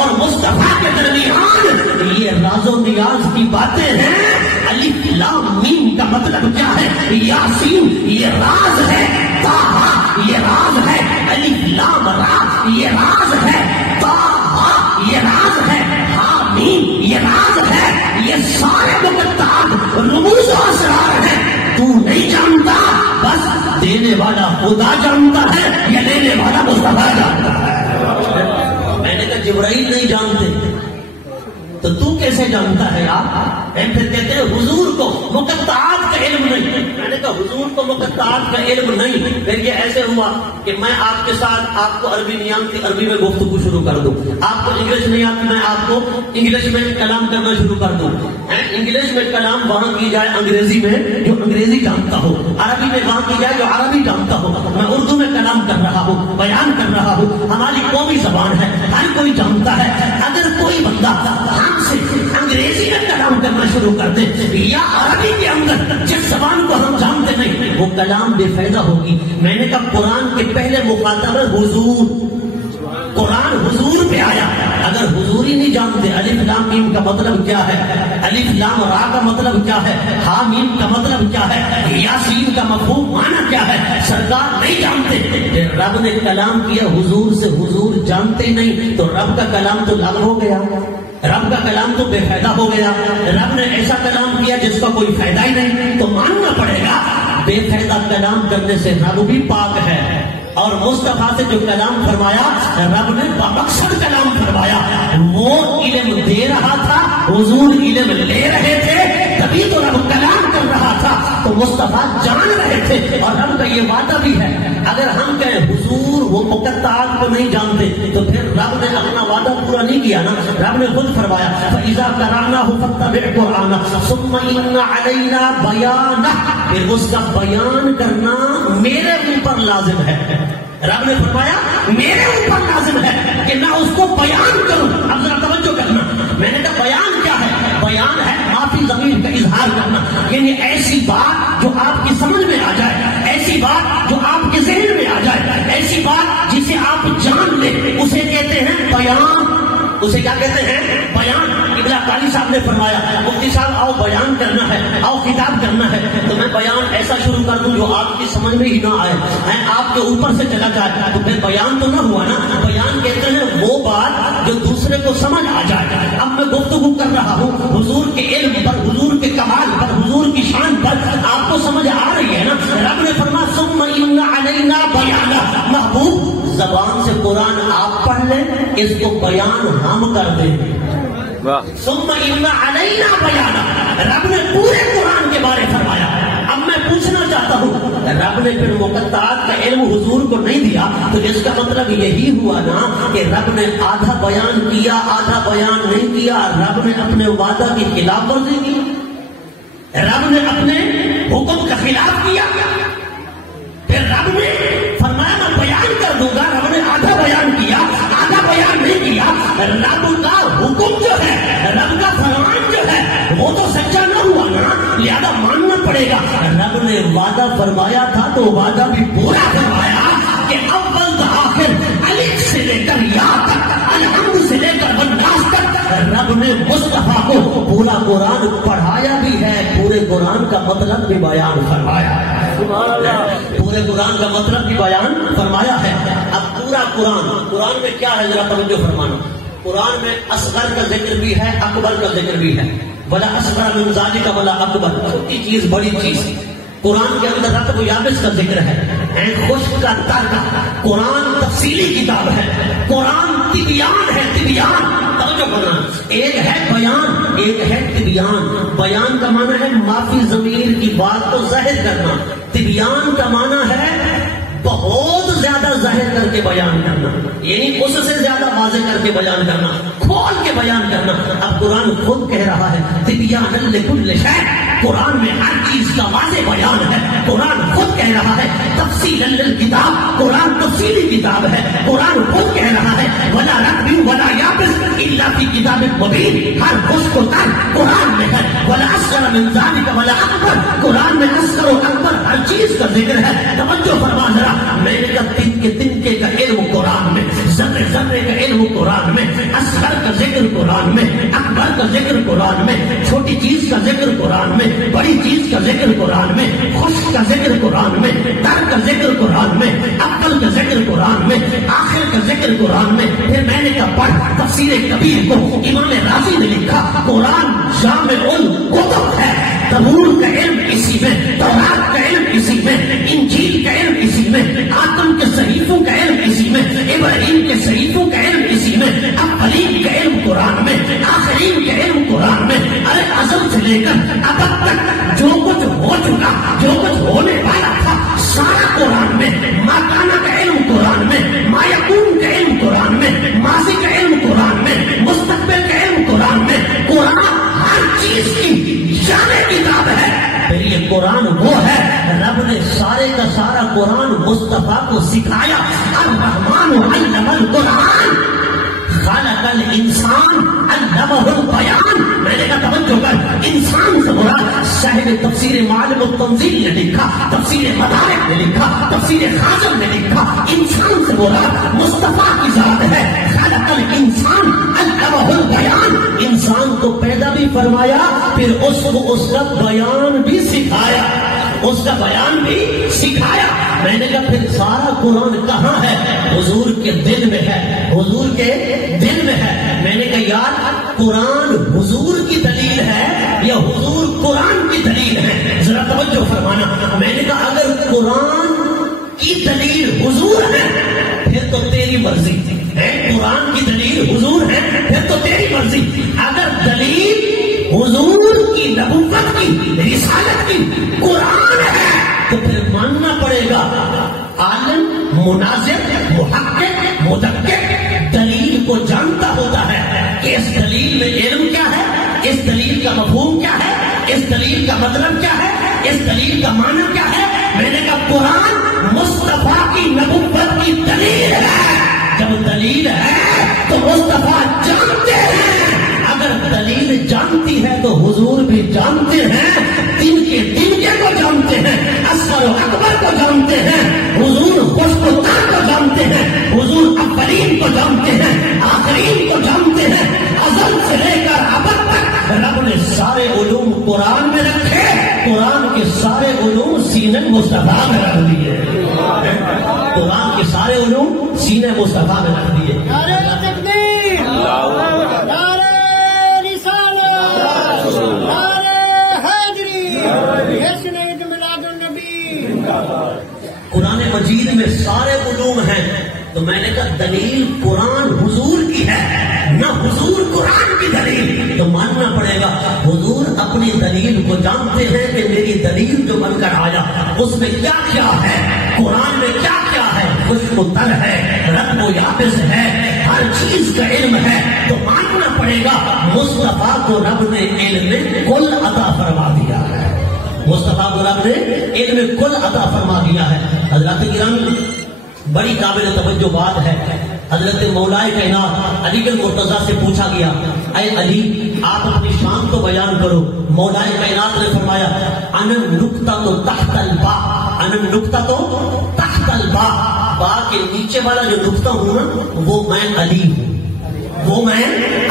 اور مصطفیٰ کے درمیان. یہ راز و نیاز کی باتیں ہیں. الف لام میم کا مطلب کیا ہے؟ یاسین یہ راز ہے، طٰہٰ یہ راز ہے، الف لام را یہ راز ہے، طٰہٰ یہ راز ہے، حامیم یہ راز ہے. یہ سارے مقطعات رموز و اسرار ہیں. تو نہیں جانتا، بس دینے والا خدا جانتا ہے یا لینے والا مصطفیٰ جانتا ہے. میں نے کہا جبرائیل نہیں جانتے تو کیسے جانتا ہے آپ؟ پھر کہتے ہیں حضور کو مقطعات کا علم نہیں. میں نے کہا حضور کو مقطعات کا علم نہیں. پھر یہ ایسے ہوا کہ میں آپ کے ساتھ، آپ کو عربی نہیں آتی، عربی میں گفتگو شروع کر دوں. آپ کو انگلش نہیں آتی، میں آپ کو انگلش میں کلام کرنا شروع کر دوں. انگلش میں کلام وہاں کی جائے انگریزی میں جو انگریزی جانتا ہو، عربی میں وہاں کی جائے جو عربی جانتا ہو. میں اردو میں کلام کر رہا ہوں، بیان کر رہا ہوں. ہماری قومی زبان ہے، ہر کوئی جانتا ہے. اگر کوئی بندہ ہم سے انگریزی میں کلام کرنا شروع کر دے یا عربی کے اندر جس زبان کو ہم جانتے نہیں، وہ کلام بے فائدہ ہوگی. میں نے کہا قرآن کے پہلے مخاطب حضور، قرآن حضور پہ آیا. اگر حضور ہی نہیں جانتے الف لام میم کا مطلب کیا ہے، الف لام را کا مطلب کیا ہے، ہا میم کا مطلب کیا ہے، یاسین کا مفہوم معنی کیا ہے، سرکار نہیں جانتے. رب نے کلام کیا حضور سے، حضور جانتے ہی نہیں تو رب کا کلام تو لغو ہو گیا، رب کا کلام تو بے فائدہ ہو گیا. رب نے ایسا کلام کیا جس کا کوئی فائدہ ہی نہیں، تو ماننا پڑے گا بے فائدہ کلام کرنے سے رب بھی پاک ہے. اور مصطفیٰ سے جو کلام فرمایا رب نے بمقصد کلام فرمایا. وہ علم دے رہا تھا، حضور علم لے رہے تھے، تبھی تو رب کلام کر رہا تھا. تو مصطفیٰ جان رہے تھے. اور رب کا یہ وعدہ بھی ہے، اگر ہم کہیں حضور وہ مقطعات کو نہیں جانتے تو پھر رب نے اپنا وعدہ پورا نہیں کیا نا. رب نے خود فرمایا فَإِذَا قَرَأْنَاهُ فَاتَّبِعْ قُرْآنَهُ ثُمَّ إِنَّ عَلَيْنَا بَيَانَهُ. پھر اس کا بیان کرنا میرے اوپر لازم ہے. رب نے فرمایا میرے اوپر لازم ہے کہ میں اس کو بیان کروں. اب ذرا توجہ کرنا، میں نے کہا بیان کیا ہے؟ بیان ہے معافی ضمیر کا اظہار کرنا، یعنی ایسی بات جو آپ کی سمجھ میں آ جائے، ایسی بات جو آپ کے ذہن میں آ جائے، ایسی بات جسے آپ جان لیں، اسے کہتے ہیں بیان. اسے کیا کہتے ہیں؟ بیان. قبلہ قاری صاحب نے فرمایا مفتی صاحب آؤ بیان کرنا ہے، آؤ خطاب کرنا ہے، تو میں بیان ایسا شروع کر دوں جو آپ کی سمجھ میں ہی نہ آئے، آپ کے اوپر سے چلا جائے، تو پھر بیان تو نہ ہوا نا. بیان کہتے ہیں وہ بات جو دوسرے کو سمجھ آ جائے. اب میں گفتگو کر رہا ہوں حضور کے علم پر، حضور کے کمال پر، حضور کی شان پر، آپ کو سمجھ آ رہی ہے نا. رب نے فرمایا ثم ان علینا بیانہ. محبوب زبان سے قرآن آپ پڑھ لیں، اس کو بیان ہم کر دیں. ثم ان علینا بیانہ. رب نے پورے قرآن کے بارے فرمایا. اب میں پوچھنا چاہتا ہوں، رب نے پھر مقطعات کا علم حضور کو نہیں دیا تو اس کا مطلب یہی ہوا نا کہ رب نے آدھا بیان کیا، آدھا بیان نہیں کیا. رب نے اپنے وعدہ کی خلاف ورزی کی، رب نے اپنے حکم کا خلاف کیا. پھر رب نے فرمایا میں بیان کر دوں گا. رب نے آدھا بیان کیا، آدھا بیان نہیں کیا. رب کا حکم جو ہے، رب کا فرمان جو ہے وہ تو سچا نہ ہوا نا، لہذا ماننا پڑے گا. رب نے وعدہ فرمایا تھا تو وعدہ بھی پورا فرمایا کہ اول تا آخر الف سے لے کر یا تک، الحمد سے لے کر والناس تک رب نے مصطفیٰ کو پورا قرآن پڑھایا بھی ہے، پورے قرآن کا مطلب بھی بیان فرمایا ہے. پورے قرآن کا مطلب بھی بیان فرمایا ہے. اب پورا قرآن میں کیا ہے ذرا توجہ فرمانا. قرآن میں اصغر کا ذکر بھی ہے، اکبر کا ذکر بھی ہے. ولا اصغر من ذالک ولا اکبر، چھوٹی چیز بڑی چیز. قرآن کے اندر رطب و یابس کا ذکر ہے، خشک کا تر کا. قرآن تفصیلی کتاب ہے، قرآن طبیان ہے، طبیان. توجہ توجہ کرنا، ایک ہے بیان، ایک ہے تبیان۔ بیان کا معنی ہے معافی ضمیر کی بات کو ظاہر کرنا، تبیان کا معنی ہے بہت زیادہ ظاہر کر کے بیان کرنا، یعنی اس سے زیادہ واضح کر کے بیان کرنا، کھول کے بیان کرنا۔ اب قرآن خود کہہ رہا ہے تبیانا لکل شیء، قرآن میں ہر چیز کا واضح بیان ہے۔ قرآن خود کہہ رہا ہے تفصیلا للکتاب، قرآن تفصیلی کتاب ہے۔ قرآن خود کہہ رہا ہے ولا رطب ولا یابس الا فی کتاب مبین، ہر خشک و تر قرآن میں ہے۔ ولا اصغر من ذلک ولا اکبر، قرآن میں اصغر و اکبر ہر چیز کا ذکر ہے۔ توجہ فرما ذرا، میں نے کہا تنکے کا علم قرآن میں، ذرے ذرے کا علم قرآن میں، اصغر کا ذکر قرآن میں، اکبر کا ذکر قرآن میں، چھوٹی چیز کا ذکر قرآن میں، بڑی چیز کا ذکر قرآن میں، خشک کا ذکر قرآن میں، تر کا ذکر قرآن میں، اول کا ذکر قرآن میں، آخر کا ذکر قرآن میں۔ پھر میں نے کہا پڑھ تفسیر کبیر کو امام رازی نے لکھا، قرآن جامع الکتب ہے، زبور کا علم اسی میں، تورات کا علم اسی میں، انجیل کا علم اسی میں، آدم کے صحیفوں کا علم اسی میں، ابراہیم کے صحیفوں کا علم اسی میں، اولین کا علم قرآن میں، آخرین کا علم قرآن میں۔ ارے ازل سے لے کر اب تک جو کچھ ہو چکا، جو کچھ ہونے والا تھا، سارا قرآن میں۔ ما کانا کا علم قرآن میں، ما یکون کا علم قرآن میں، ماضی کا علم قرآن میں، مستقبل کا علم قرآن میں۔ قرآن ہر چیز کی جامع کتاب ہے۔ پھر یہ قرآن وہ ہے، رب نے سارے کا سارا قرآن مصطفیٰ کو سکھایا۔ الرحمن علم القرآن خلق الانسان علمہ البیان۔ میں نے کہا توجہ کر، انسان سے مراد صاحب تفسیر معالم التنزیل نے لکھا، تفسیر مدارک نے لکھا، تفسیر خازن نے لکھا، انسان سے مراد مصطفیٰ کی ذات ہے۔ خلق الانسان علمہ البیان، انسان کو پیدا بھی فرمایا، پھر اس کو اس کا بیان بھی سکھایا، اس کا بیان بھی سکھایا۔ میں نے کہا پھر سارا قرآن کہاں ہے؟ حضور کے دل میں ہے، حضور کے دل میں ہے۔ میں نے کہا یار قرآن حضور کی دلیل ہے یا حضور قرآن کی دلیل ہے؟ ذرا توجہ فرمانا۔ میں نے کہا اگر قرآن کی دلیل حضور ہے پھر تو تیری مرضی ہے، قرآن کی دلیل حضور ہے پھر تو تیری مرضی۔ اگر دلیل حضور کی نبوت کی، رسالت کی قرآن ہے تو پھر ماننا پڑے گا عالم، مناظر، محقق، مدقق دلیل کو جانتا ہوتا ہے کہ اس دلیل میں علم کیا ہے، اس دلیل کا مفہوم کیا ہے، اس دلیل کا مطلب کیا ہے، اس دلیل کا معنی کیا ہے۔ میں نے کہا قرآن مصطفیٰ کی نبوت کی دلیل ہے۔ جب دلیل ہے تو مصطفیٰ جانتے ہیں، اگر دلیل جانتی ہے تو حضور بھی جانتے ہیں، دن کے کو جانتے ہیں، اصغر و اکبر کو جانتے ہیں، حضور خشک و تر کو جانتے ہیں، حضور اولین کو جانتے ہیں، آخرین کو جانتے ہیں۔ ازل سے لے کر ابد تک رب نے سارے علوم قرآن میں رکھے، قرآن کے سارے علوم سینے مصطفیٰ میں رکھ دیے، قرآن کے سارے علوم سینے مصطفیٰ میں رکھ دیے۔ نعرہ تکبیر، نعرہ رسالت، نعرہ حیدری، جشن عید میلاد النبی۔ قرآن مجید میں سارے علوم ہیں، تو میں نے کہا دلیل قرآن حضور کی ہے، نہ حضور قرآن کی دلیل، تو ماننا پڑے گا حضور اپنی دلیل کو جانتے ہیں کہ میری دلیل جو بن کر آیا اس میں کیا کیا ہے، قرآن میں کیا کیا ہے، خشک و تر ہے، رطب و یابس ہے، ہر چیز کا علم ہے، تو ماننا پڑے گا مصطفیٰ کو رب نے علم کل عطا فرما دیا ہے، مصطفیٰ کو رب نے علم کل عطا فرما دیا ہے۔ حضرات کرام بڑی قابل توجہ بات ہے، حضرت مولا کائنات علی المرتضیٰ سے پوچھا گیا اے علی آپ اپنی شان تو بیان کرو۔ مولا کائنات نے فرمایا انا النقطہ تو تحت الباء، انا النقطہ تو تحت الباء، با کے نیچے والا جو نقطہ ہوں نا وہ میں علی ہوں، وہ میں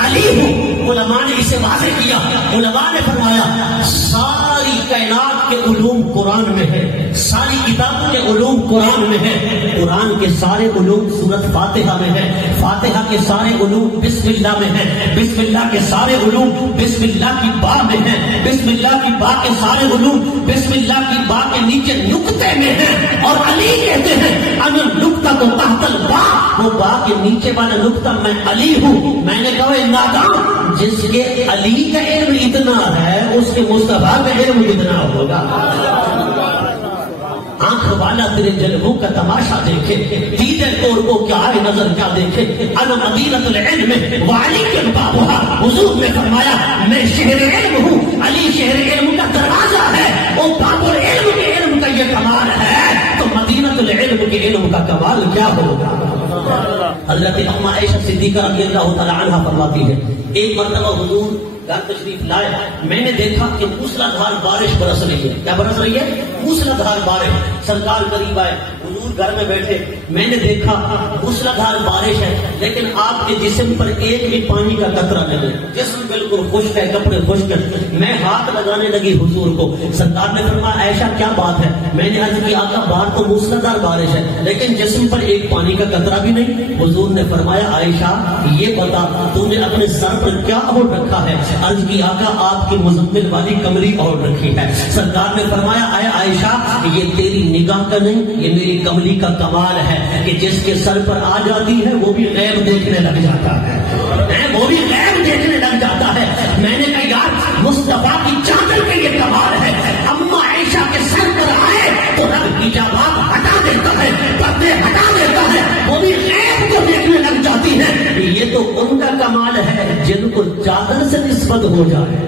علی ہوں۔ علماء نے اسے واضح کیا، علماء نے فرمایا ساری کائنات کے علوم قرآن میں ہے، ساری کتابوں کے علوم قرآن میں ہے، قرآن کے سارے علوم سورت فاتحہ میں ہے، فاتحہ کے سارے علوم بسم اللہ میں ہے، بسم اللہ کے سارے علوم بسم اللہ کی با میں ہے، بسم اللہ کی با کے سارے علوم بسم اللہ کی با کے نیچے نقطے میں ہے، اور علی کہتے ہیں انا نقطہ تو تحت البا، وہ با کے نیچے والا نقطہ میں علی ہوں۔ میں نے کہا نادان، جس کے علی کا علم اتنا ہے اس کے مصطفیٰ کا علم کتنا ہوگا؟ آنکھ والا تیرے جلووں کا تماشا دیکھے، دیدے طور کو کیا ہے نظر کیا دیکھے، انا مدینۃ العلم وعلی کے بابھا، حضور نے فرمایا میں شہر علم ہوں، علی شہر علم کا دروازہ ہے، وہ باب العلم کے علم کا یہ کمال ہے، تو مدینۃ العلم کے علم کا کمال کیا ہوگا؟ حضرت ام عائشہ صدیقہ رضی اللہ تعالی عنہا فرماتی ہے ایک مرتبہ حضور گھر تشریف لائے، میں نے دیکھا کہ موسلادھار بارش برس رہی ہے۔ کیا برس رہی ہے؟ موسلادھار بارش۔ سرکار قریب آئے، حضور گھر میں بیٹھے، میں نے دیکھا موسلادھار بارش ہے لیکن آپ کے جسم پر ایک بھی پانی کا قطرہ نہیں ہے، جسم بالکل خشک ہے، کپڑے خشک ہیں۔ میں ہاتھ لگانے لگی حضور کو، سرکار نے فرمایا عائشہ کیا بات ہے؟ میں نے عرض کی آقا باہر تو موسلادھار بارش ہے لیکن جسم پر ایک پانی کا قطرہ بھی نہیں۔ حضور نے فرمایا عائشہ یہ بتا تو نے اپنے سر پر کیا اوڑھ رکھا ہے؟ عرض کی آقا آپ کی مزمل والی کمری اوڑھ رکھی ہے۔ سرکار نے فرمایا اے عائشہ یہ تیری نگاہ کا نہیں، یہ میری کملی کا کمال ہے کہ جس کے سر پر آ جاتی ہے وہ بھی غیب دیکھنے لگ جاتا ہے، وہ بھی غیب دیکھنے لگ جاتا ہے۔ میں نے کہا یار مصطفیٰ کی چادر کا یہ کمال ہے، اما عائشہ کے سر پر آئے تو رب حجابات ہٹا دیتا ہے، پردے ہٹا دیتا ہے، وہ بھی غیب کو دیکھنے لگ جاتی ہے۔ یہ تو ان کا کمال ہے جن کو چادر سے نسبت ہو جائے۔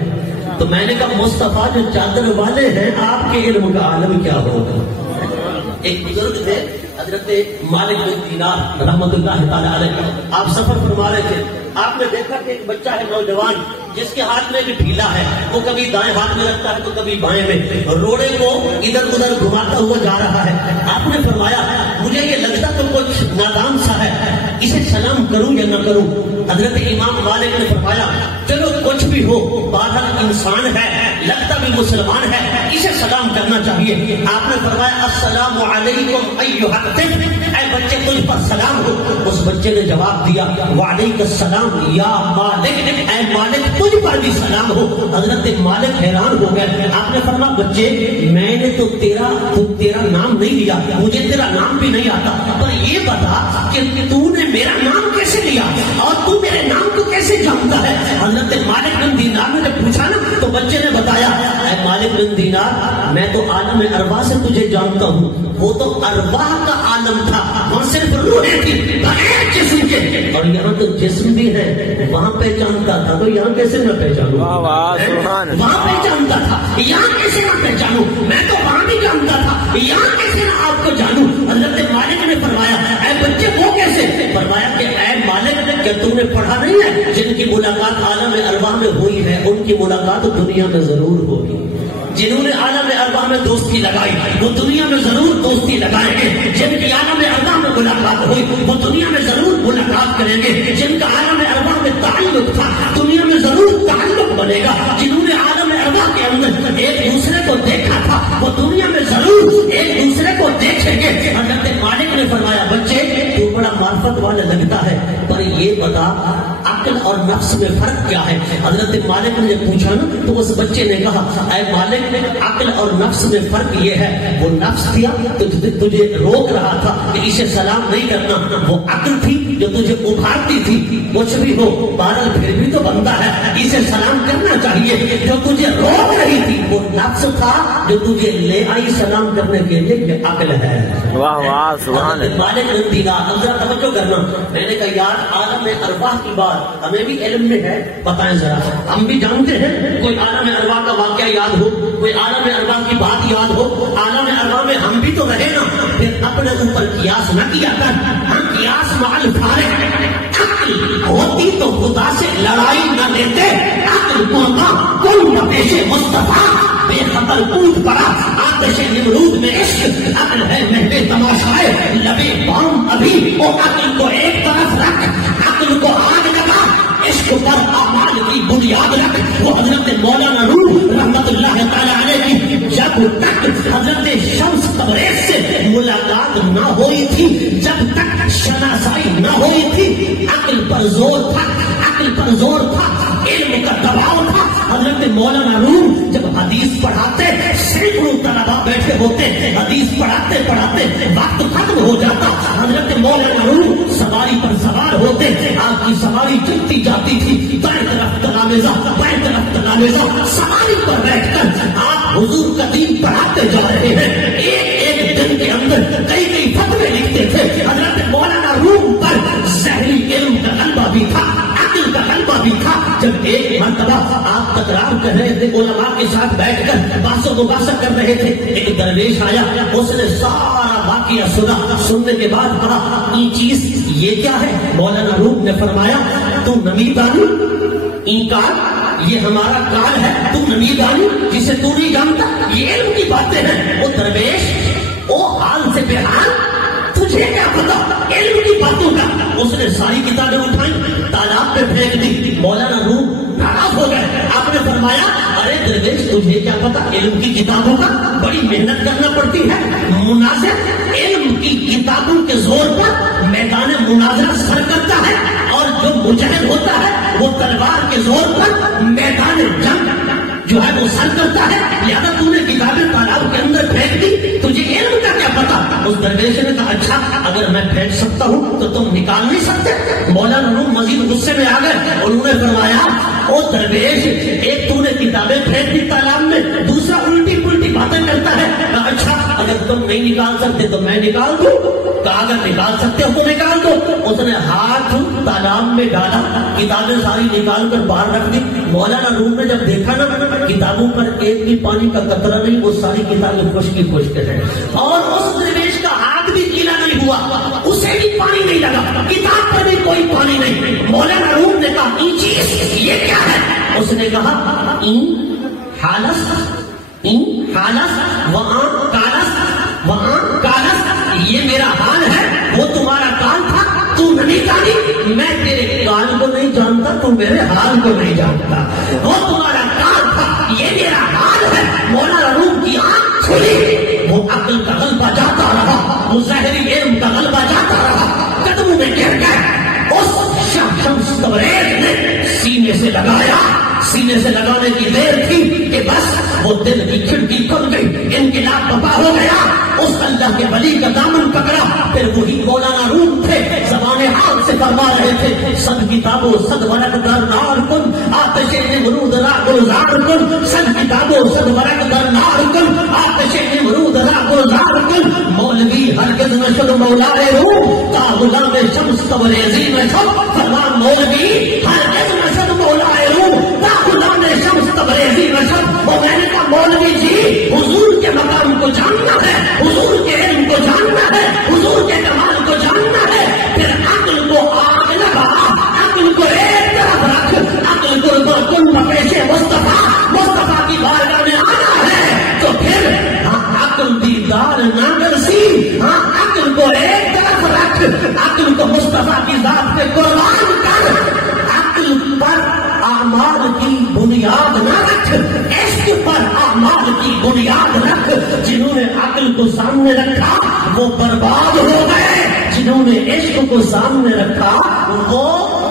تو میں نے کہا مصطفیٰ جو چادر والے ہیں آپ کے علم کا عالم کیا ہوگا؟ ایک بزرگ تھے حضرت مالک بن دینار رحمت اللہ تعالی علیہ، آپ سفر فرما رہے تھے، آپ نے دیکھا کہ ایک بچہ ہے نوجوان جس کے ہاتھ میں ایک ڈھیلا ہے، وہ کبھی دائیں ہاتھ میں رکھتا ہے تو کبھی بائیں میں، روڑے کو ادھر ادھر گھماتا ہوا جا رہا ہے۔ آپ نے فرمایا مجھے یہ لگتا تو کچھ نادان سا ہے، اسے سلام کروں یا نہ کروں؟ حضرت امام مالک نے فرمایا چلو کچھ بھی ہو بہرحال انسان ہے، لگتا بھی مسلمان ہے، اسے سلام کرنا چاہیے۔ آپ نے فرمایا السلام علیکم ایھا الطفل، اے بچے تجھ پر سلام ہو۔ اس بچے نے جواب دیا وعلیک السلام یا مالک، اے مالک تجھ پر بھی سلام ہو۔ حضرت مالک حیران ہو گئے، آپ نے فرمایا بچے میں نے تو تیرا نام نہیں لیا، مجھے تیرا نام بھی نہیں آتا، پر یہ بتا کہ تو نے میرا نام کیسے لیا اور تو میرے نام کو کیسے جانتا ہے؟ حضرت مالک بن دینار نے جب پوچھا نا تو بچے نے بتایا اے مالک بن دینار میں تو عالم ارواح سے تجھے جانتا ہوں، وہ تو ارواح کا عالم تھا، وہاں صرف روحیں تھی بغیر جسم کے، اور یہاں تو جسم بھی ہے، وہاں پہچانتا تھا تو یہاں کیسے نہ پہچانوں؟ وہاں پہچانتا تھا یہاں کیسے نہ پہچانوں؟ میں تو وہاں بھی جانتا تھا یہاں کیسے نہ آپ کو جانوں؟ حضرت مالک نے فرمایا اے بچے وہ کیسے؟ فرمایا کہ اے مالک کیا تم نے پڑھا نہیں ہے جن کی ملاقات عالم ارواح میں ہوئی ہے ان کی ملاقات دنیا میں ضرور ہوگی، جنہوں نے عالم ارواح میں دوستی لگائی وہ دنیا میں ضرور دوستی لگائیں گے، جن کی عالم ارواح میں ملاقات ہوئی وہ دنیا میں ضرور ملاقات کریں گے، جن کا عالم ارواح میں تعلق تھا دنیا میں ضرور تعلق بنے گا، جنہوں نے عالم ارواح کے اندر ایک دوسرے کو دیکھا تھا وہ دنیا میں ضرور ایک دوسرے کو دیکھیں گے۔ حضرت مالک نے فرمایا بچے تو بڑا معرفت والا لگتا ہے پر یہ بتا عقل اور نفس میں فرق کیا ہے؟ حضرت مالک نے پوچھا نا تو اس بچے نے کہا اے مالک عقل اور نفس میں فرق یہ ہے وہ نفس تھا تو تجھے روک رہا تھا کہ اسے سلام نہیں کرنا، وہ عقل تھی جو تجھے ابھارتی تھی، کچھ بھی ہو بہرحال پھر بھی تو بندہ ہے اسے سلام کرنا چاہیے، جو تجھے روک رہی تھی وہ نفس تھا جو تجھے لے آئی سلام کرنے کے لیے، یہ عقل ہے۔ واہ واہ سبحان اللہ۔ مالک نے دینا ذرا توجہ کرنا، میں نے کہا یار عالم ارواح کی بات ہمیں بھی علم میں ہے، بتائیں ذرا ہم بھی جانتے ہیں، کوئی عالم ارواح کا واقعہ یاد ہو، کوئی عالم ارواح کی بات یاد ہو، عالم ارواح میں ہم بھی تو رہے نا، پھر اپنے اوپر قیاس نہ کیا کر، ہم قیاس مع الفارق، عقل ہوتی تو خدا سے لڑائی نہ لیتے، عقل کو کل پیش مصطفیٰ بے خبر کود پڑا آتش نمرود میں عشق، عقل ہے مہدے تماشائے لبے بام ابھی، وہ عقل کو ایک طرف رکھ، عقل کو آگ لگا، عشق پر اعمال کی بنیاد رکھ۔ وہ حضرت مولانا روح رحمت اللہ تعالی علیہ کی جب تک حضرت شمس تبریز سے ملاقات نہ ہوئی تھی، جب تک شناسائی نہ ہوئی تھی، عقل پر زور تھا، عقل پر زور تھا، علم کا دباؤ تھا۔ حضرت مولانا روم جب حدیث پڑھاتے، سینکڑوں طلباء بیٹھے ہوتے، حدیث پڑھاتے پڑھاتے وقت ختم ہو جاتا، حضرت مولانا روم سواری پر سوار ہوتے، آپ کی سواری چلتی جاتی تھی، بائیں طرف تلامذہ، بائیں طرف تلامذہ، سواری پر بیٹھ کر آپ حضور کا دین پڑھاتے جا رہے ہیں۔ ایک دن کے اندر کئی کئی فتوے لکھتے تھے۔ حضرت مولانا روم پر ظاہری علم کا غلبہ بھی تھا، عقل کا غلبہ بھی تھا۔ جب ایک مرتبہ آپ تکرار کر رہے تھے، علماء کے ساتھ بیٹھ کر بحث و مباحثہ کر رہے تھے، ایک درویش آیا، اس نے سارا واقعہ سنا، سننے کے بعد کہا یہ چیز یہ کیا ہے؟ مولانا روم نے فرمایا تو نمی دانی انکار، یہ ہمارا کال ہے، تو نمی دانی جسے تو نہیں جانتا، یہ علم کی باتیں ہیں۔ وہ درویش وہ حال سے بے حال، تجھے کیا پتا علم کی باتوں کا؟ اس نے ساری کتابیں اٹھائی، تالاب پہ پھینک دی۔ مولانا روم ناراض ہو گئے۔ آپ نے فرمایا ارے درویش تجھے کیا پتا علم کی کتابوں کا؟ بڑی محنت کرنا پڑتی ہے، مناظر علم کی کتابوں کے زور پر میدان مناظرہ سر کرتا ہے، اور جو مجاہد ہوتا ہے وہ تلوار کے زور پر میدان جنگ جو ہے وہ سر کرتا ہے۔ لہذا تو نے کتابیں تالاب کے اندر پھینک دی، تجھے علم کا کیا پتا؟ اس درویش نے کہا اچھا اگر میں پھینک سکتا ہوں تو تم نکال نہیں سکتے؟ مولانا روم مزید غصے میں آ گئے، انہوں نے فرمایا او درویش، ایک تو نے کتابیں پھینک دی تالاب میں، دوسرا الٹی پلٹی باتیں کرتا ہے۔ کہا اچھا اگر تم نہیں نکال سکتے تو میں نکال دوں؟ کہا اگر نکال سکتے ہو تو نکال دو۔ اس نے ہاتھ تالاب میں ڈالا، کتابیں ساری نکال کر باہر رکھ دی۔ مولانا روم نے جب دیکھا نا کتابوں پر ایک بھی پانی کا قطرہ نہیں، وہ ساری کتابیں خشکی خشک ہے، اور اس درویش کا ہاتھ بھی گیلا نہیں ہوا، اسے بھی پانی نہیں لگا، کتاب پر بھی کوئی پانی نہیں۔ مولانا روم نے کہا این چیز یہ کیا ہے؟ اس نے کہا این حالس وہاں کالس، یہ میرا حال ہے، وہ تمہارا کال تھا، تو نہیں جانی، میں تیرے کال کو نہیں جانتا، تو میرے حال کو نہیں جانتا، وہ تمہارا کال تھا، یہ میرا حال ہے۔ مولانا روم کی آنکھ کھلی، وہ عقل کا غلبہ جاتا رہا، وہ ظاہری علم کا غلبہ جاتا رہا، قدموں میں گر گئے۔ اس شمس تبریز نے سینے سے لگایا، سینے سے لگانے کی دیر تھی کہ بس وہ دل کی کھڑکی کھل گئی، انقلاب برپا ہو گیا۔ اس اللہ کے ولی کا دامن پکڑا، پھر وہی مولانا روم تھے، زبان حال سے فرما رہے تھے صد کتابوں صد ورق در نار کن، آتش نمرود را گلزار کن، صد کتابوں صد ورق در نار کن، آتش نمرود را گلزار کن۔ مولوی ہرگز نہ شد مولائے روم، تا غلام شمس تبریزی میں شد، فرمان مولوی ہرگز نہ شد مولائے روم، تا غلام شمس تبریزی میں شد۔ وہ میں نے کہا مولوی جی حضور کے مقام کو جاننا ہے، حضور کے علم کو جاننا ہے، حضور کے کمال کو جاننا ہے، پھر عقل کو آگ لگا، عقل کو ایک طرف رکھ، عقل کو کن پیش مصطفیٰ کی بارگاہ میں آنا ہے، تو پھر عقل دیدار نہ کرسی، عقل کو ایک طرف رکھ، عقل کو مصطفیٰ کی ذات پہ قربان کر، عقل پر اعمال کی بنیاد نہ رکھ، عشق پر اعمال کی بنیاد رکھ۔ جنہوں نے عقل کو سامنے رکھا وہ برباد ہو گئے، جنہوں نے عشق کو سامنے رکھا وہ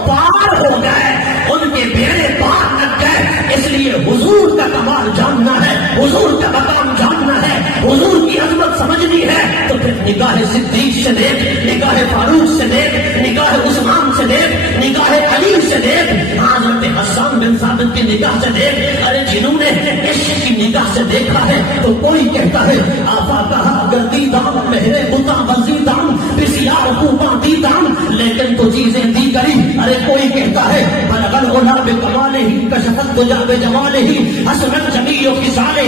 پار ہو گئے، ان کے بیڑے پار لگ گئے۔ اس لیے حضور کا کمال جاننا ہے، حضور کا مقام جاننا ہے، حضور کی عظمت سمجھنی ہے، تو پھر نگاہ صدیق سے دیکھ، نگاہ فاروق سے دیکھ، نگاہ عثمان سے دیکھ، نگاہ علی سے دیکھ، حضرت حسان بن ثابت کی نگاہ سے دیکھ۔ ارے جنہوں نے عشق کی نگاہ سے دیکھا ہے تو کوئی کہتا ہے آفا کہا گردی دام مہرے بتا بزی دام بسیار خوباں دی دام، لیکن تو چیزیں دی کری۔ ارے کوئی کہتا ہے بلغل غلا بکمالہ کشفت تجا بجمالہ حسنت جمیع خصالہ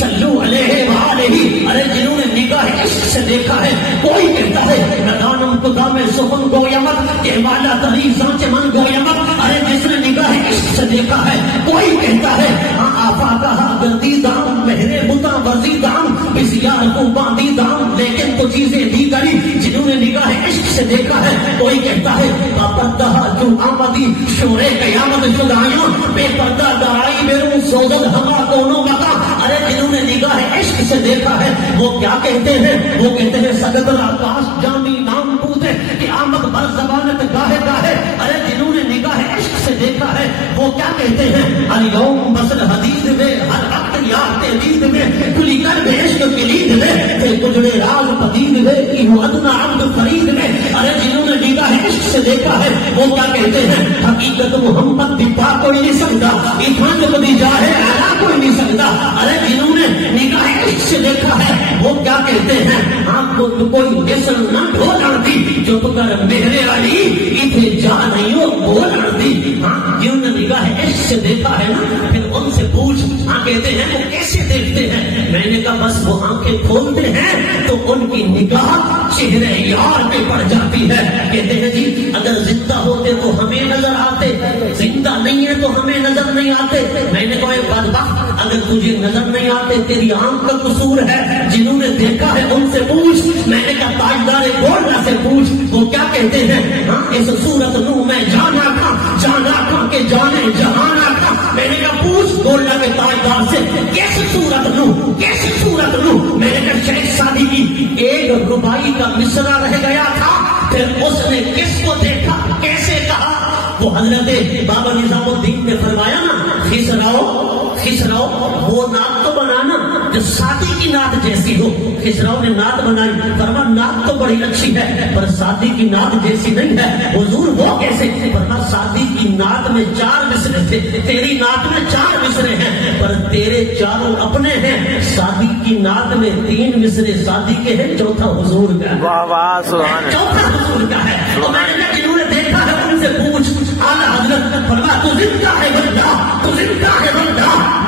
صلو علیہ وآلہ۔ ارے جنہوں نے نگاہ عشق سے دیکھا ہے، کوئی کہتا ہے ندانم قدام سخن گو یمت کہ والا تری سانچ من گو یمت۔ ارے جس نے نگاہ عشق سے دیکھا ہے، کوئی کہتا ہے آفا کہا گردی دام مہرے بتا بزی دام بسیار خوباں دی دام، لیکن تو چیزیں دی کری۔ جنہوں نے نگاہ عشق سے دیکھا ہے. کوئی کہتا ہے پردہ جو آمدی شورے قیامت شدائیوں بے پردہ درائی بیرون سوگند ہوا دونوں مکا. ارے جنہوں نے نگاہ عشق سے دیکھا ہے وہ کیا کہتے ہیں؟ وہ کہتے ہیں سگدر آکاش جانی نام پوتے قیامت بر زبانت گاہے گاہے. ارے جنہوں نے نگاہ عشق سے دیکھا ہے وہ کیا کہتے ہیں؟ الیوم بسل حدید میں ہر وقت یار تحدید میں کلی کر بے عشق کلید میں کجڑے راز پدید میں ایہو ادنا عبد فرید میں. ارے جنہوں نے نگاہ عشق سے دیکھا ہے وہ کیا کہتے ہیں؟ حقیقت محمد بھی پا کوئی نہیں سکتا اتنا جو کبھی جاہے آنا کوئی نہیں سکتا. ارے جنہوں نے نگاہ عشق سے دیکھا ہے وہ کیا کہتے ہیں؟ آپ کو تو کوئی جسم نہ ڈھو لڑتی جو پکر میرے علی اتنے جا نہیں ہو وہ لڑتی. ہاں جنہوں نے نگاہ عشق سے دیکھا ہے نا پھر ان سے پوچھ. ہاں کہتے ہیں وہ کیسے دیکھتے ہیں؟ میں نے کہا بس وہ آنکھیں کھولتے ہیں تو ان کی نگاہ چہرے یار پہ پڑ جاتی ہے. کہتے ہیں جی اگر زندہ ہوتے تو ہمیں نظر آتے, زندہ نہیں ہے تو ہمیں نظر نہیں آتے. میں نے کہا بدبخت اگر تجھے نظر نہیں آتے تیری آنکھ کا قصور ہے. جنہوں نے دیکھا ہے ان سے پوچھ. میں نے کہا تاجدار گولڈا سے پوچھ وہ کیا کہتے ہیں؟ ہاں اس صورت نو میں جانا تھا کہ جانے جہانا تھا. میں نے کہا پوچھ گولڈا کے تاجدار سے کیسے صورت نو. میں نے کہا شیخ سادی کی ایک ربائی کا مصرع رہ گیا تھا پھر اس نے کس کو دیکھا کیسے کہا؟ وہ حضرت بابا نظام الدین نے فرمایا نا خسراؤ وہ نعت تو بنانا جو سادی کی نعت جیسی ہو. خسراؤ نے نعت بنائی فرما نعت تو بڑی اچھی ہے پر سادی کی نعت جیسی نہیں ہے. حضور وہ کیسے؟ فرما سادی کی نعت میں 4 مصرے تھے تیری نعت میں 4 مصرے ہیں پر تیرے چاروں اپنے ہیں. سادی کی نعت میں 3 مصرے سادی کے ہیں چوتھا حضور کا ہے. واہ واہ سبحان اللہ. چوتھا حضور کا ہے. تو میں نے کہا جنہوں نے دیکھا ہے ان سے پوچھ. اعلیٰ حضرت فرما تو زندہ ہے بندہ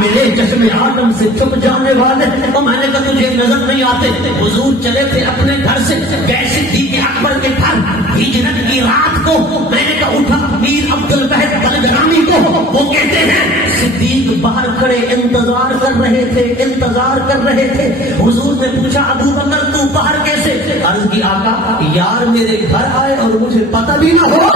میرے چشم آدم سے چھپ جانے والے. اور میں نے کہا تجھے نظر نہیں آتے. حضور چلے تھے اپنے گھر سے گئے صدیق اکبر کے گھر ہجرت کی رات کو. میں نے کہا اٹھا میر عبد الوحید بلگرامی کو. وہ کہتے ہیں صدیق باہر کھڑے انتظار کر رہے تھے. حضور نے پوچھا ابو بکر تو باہر کیسے؟ عرض کی آقا یار میرے گھر آئے اور مجھے پتہ بھی نہ ہو.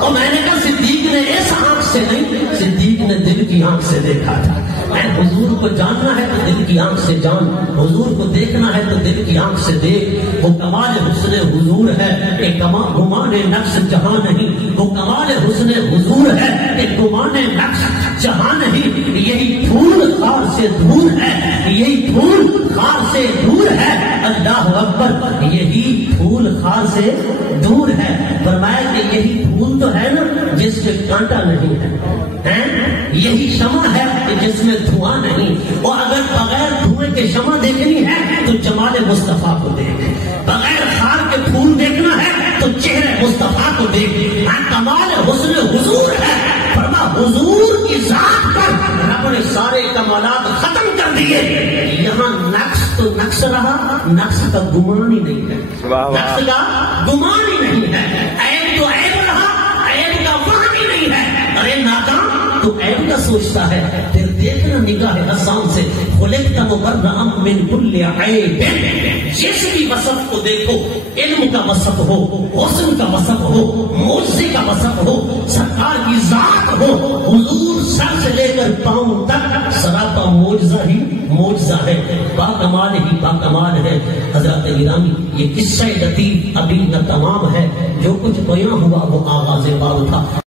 اور میں نے کہا صدیق نے اس آنکھ سے نہیں, صدیق نے دل کی آنکھ سے دیکھا تھا. میں حضور کو جاننا ہے تو دل کی آنکھ سے جان, حضور کو دیکھنا ہے تو دل کی آنکھ سے دیکھ. وہ کمال حسن حضور ہے کہ گمان نقص جہاں نہیں. وہ کمال حسن حضور ہے کہ گمان نقص جہاں نہیں. یہی پھول خار سے دور ہے, یہی پھول خار سے دور ہے. اللہ اکبر یہی پھول خار سے دور ہے. فرمایا کہ یہی پھول تو ہے نا جس میں کانٹا نہیں ہے, یہی شمع ہے کہ جس میں دھواں نہیں. اور اگر بغیر دھوئیں کے شمع دیکھنی ہے تو جمال مصطفیٰ کو دیکھ, بغیر خار کے پھول دیکھنا ہے تو چہرے مصطفیٰ کو دیکھ. کمال حسن حضور ہے. فرما حضور کی ذات پر رب نے سارے کمالات ختم کر دیے. یہاں نقص تو نقص رہا, نقص کا گمان ہی نہیں ہے, نقص کا گمان ہی نہیں ہے. عیب تو عیب رہا, عیب کا وہاں ہی نہیں ہے. ارے ناکام تو عیب کا سوچتا ہے. پھر دیکھنا نگاہ حسان سے خلقت مبرئا من کل عیب. جس بھی وصف کو دیکھو, علم کا وصف ہو, حسن کا وصف ہو, معجزے کا وصف ہو, سرکار کی ذات ہو. حضور سر سے لے کر پاؤں تک سراپا معجزہ ہی معجزہ ہے, باکمال ہی باکمال ہے. حضرات گرامی یہ قصہ لطیف ابھی نہ تمام ہے, جو کچھ بیان ہوا وہ آغاز باب تھا.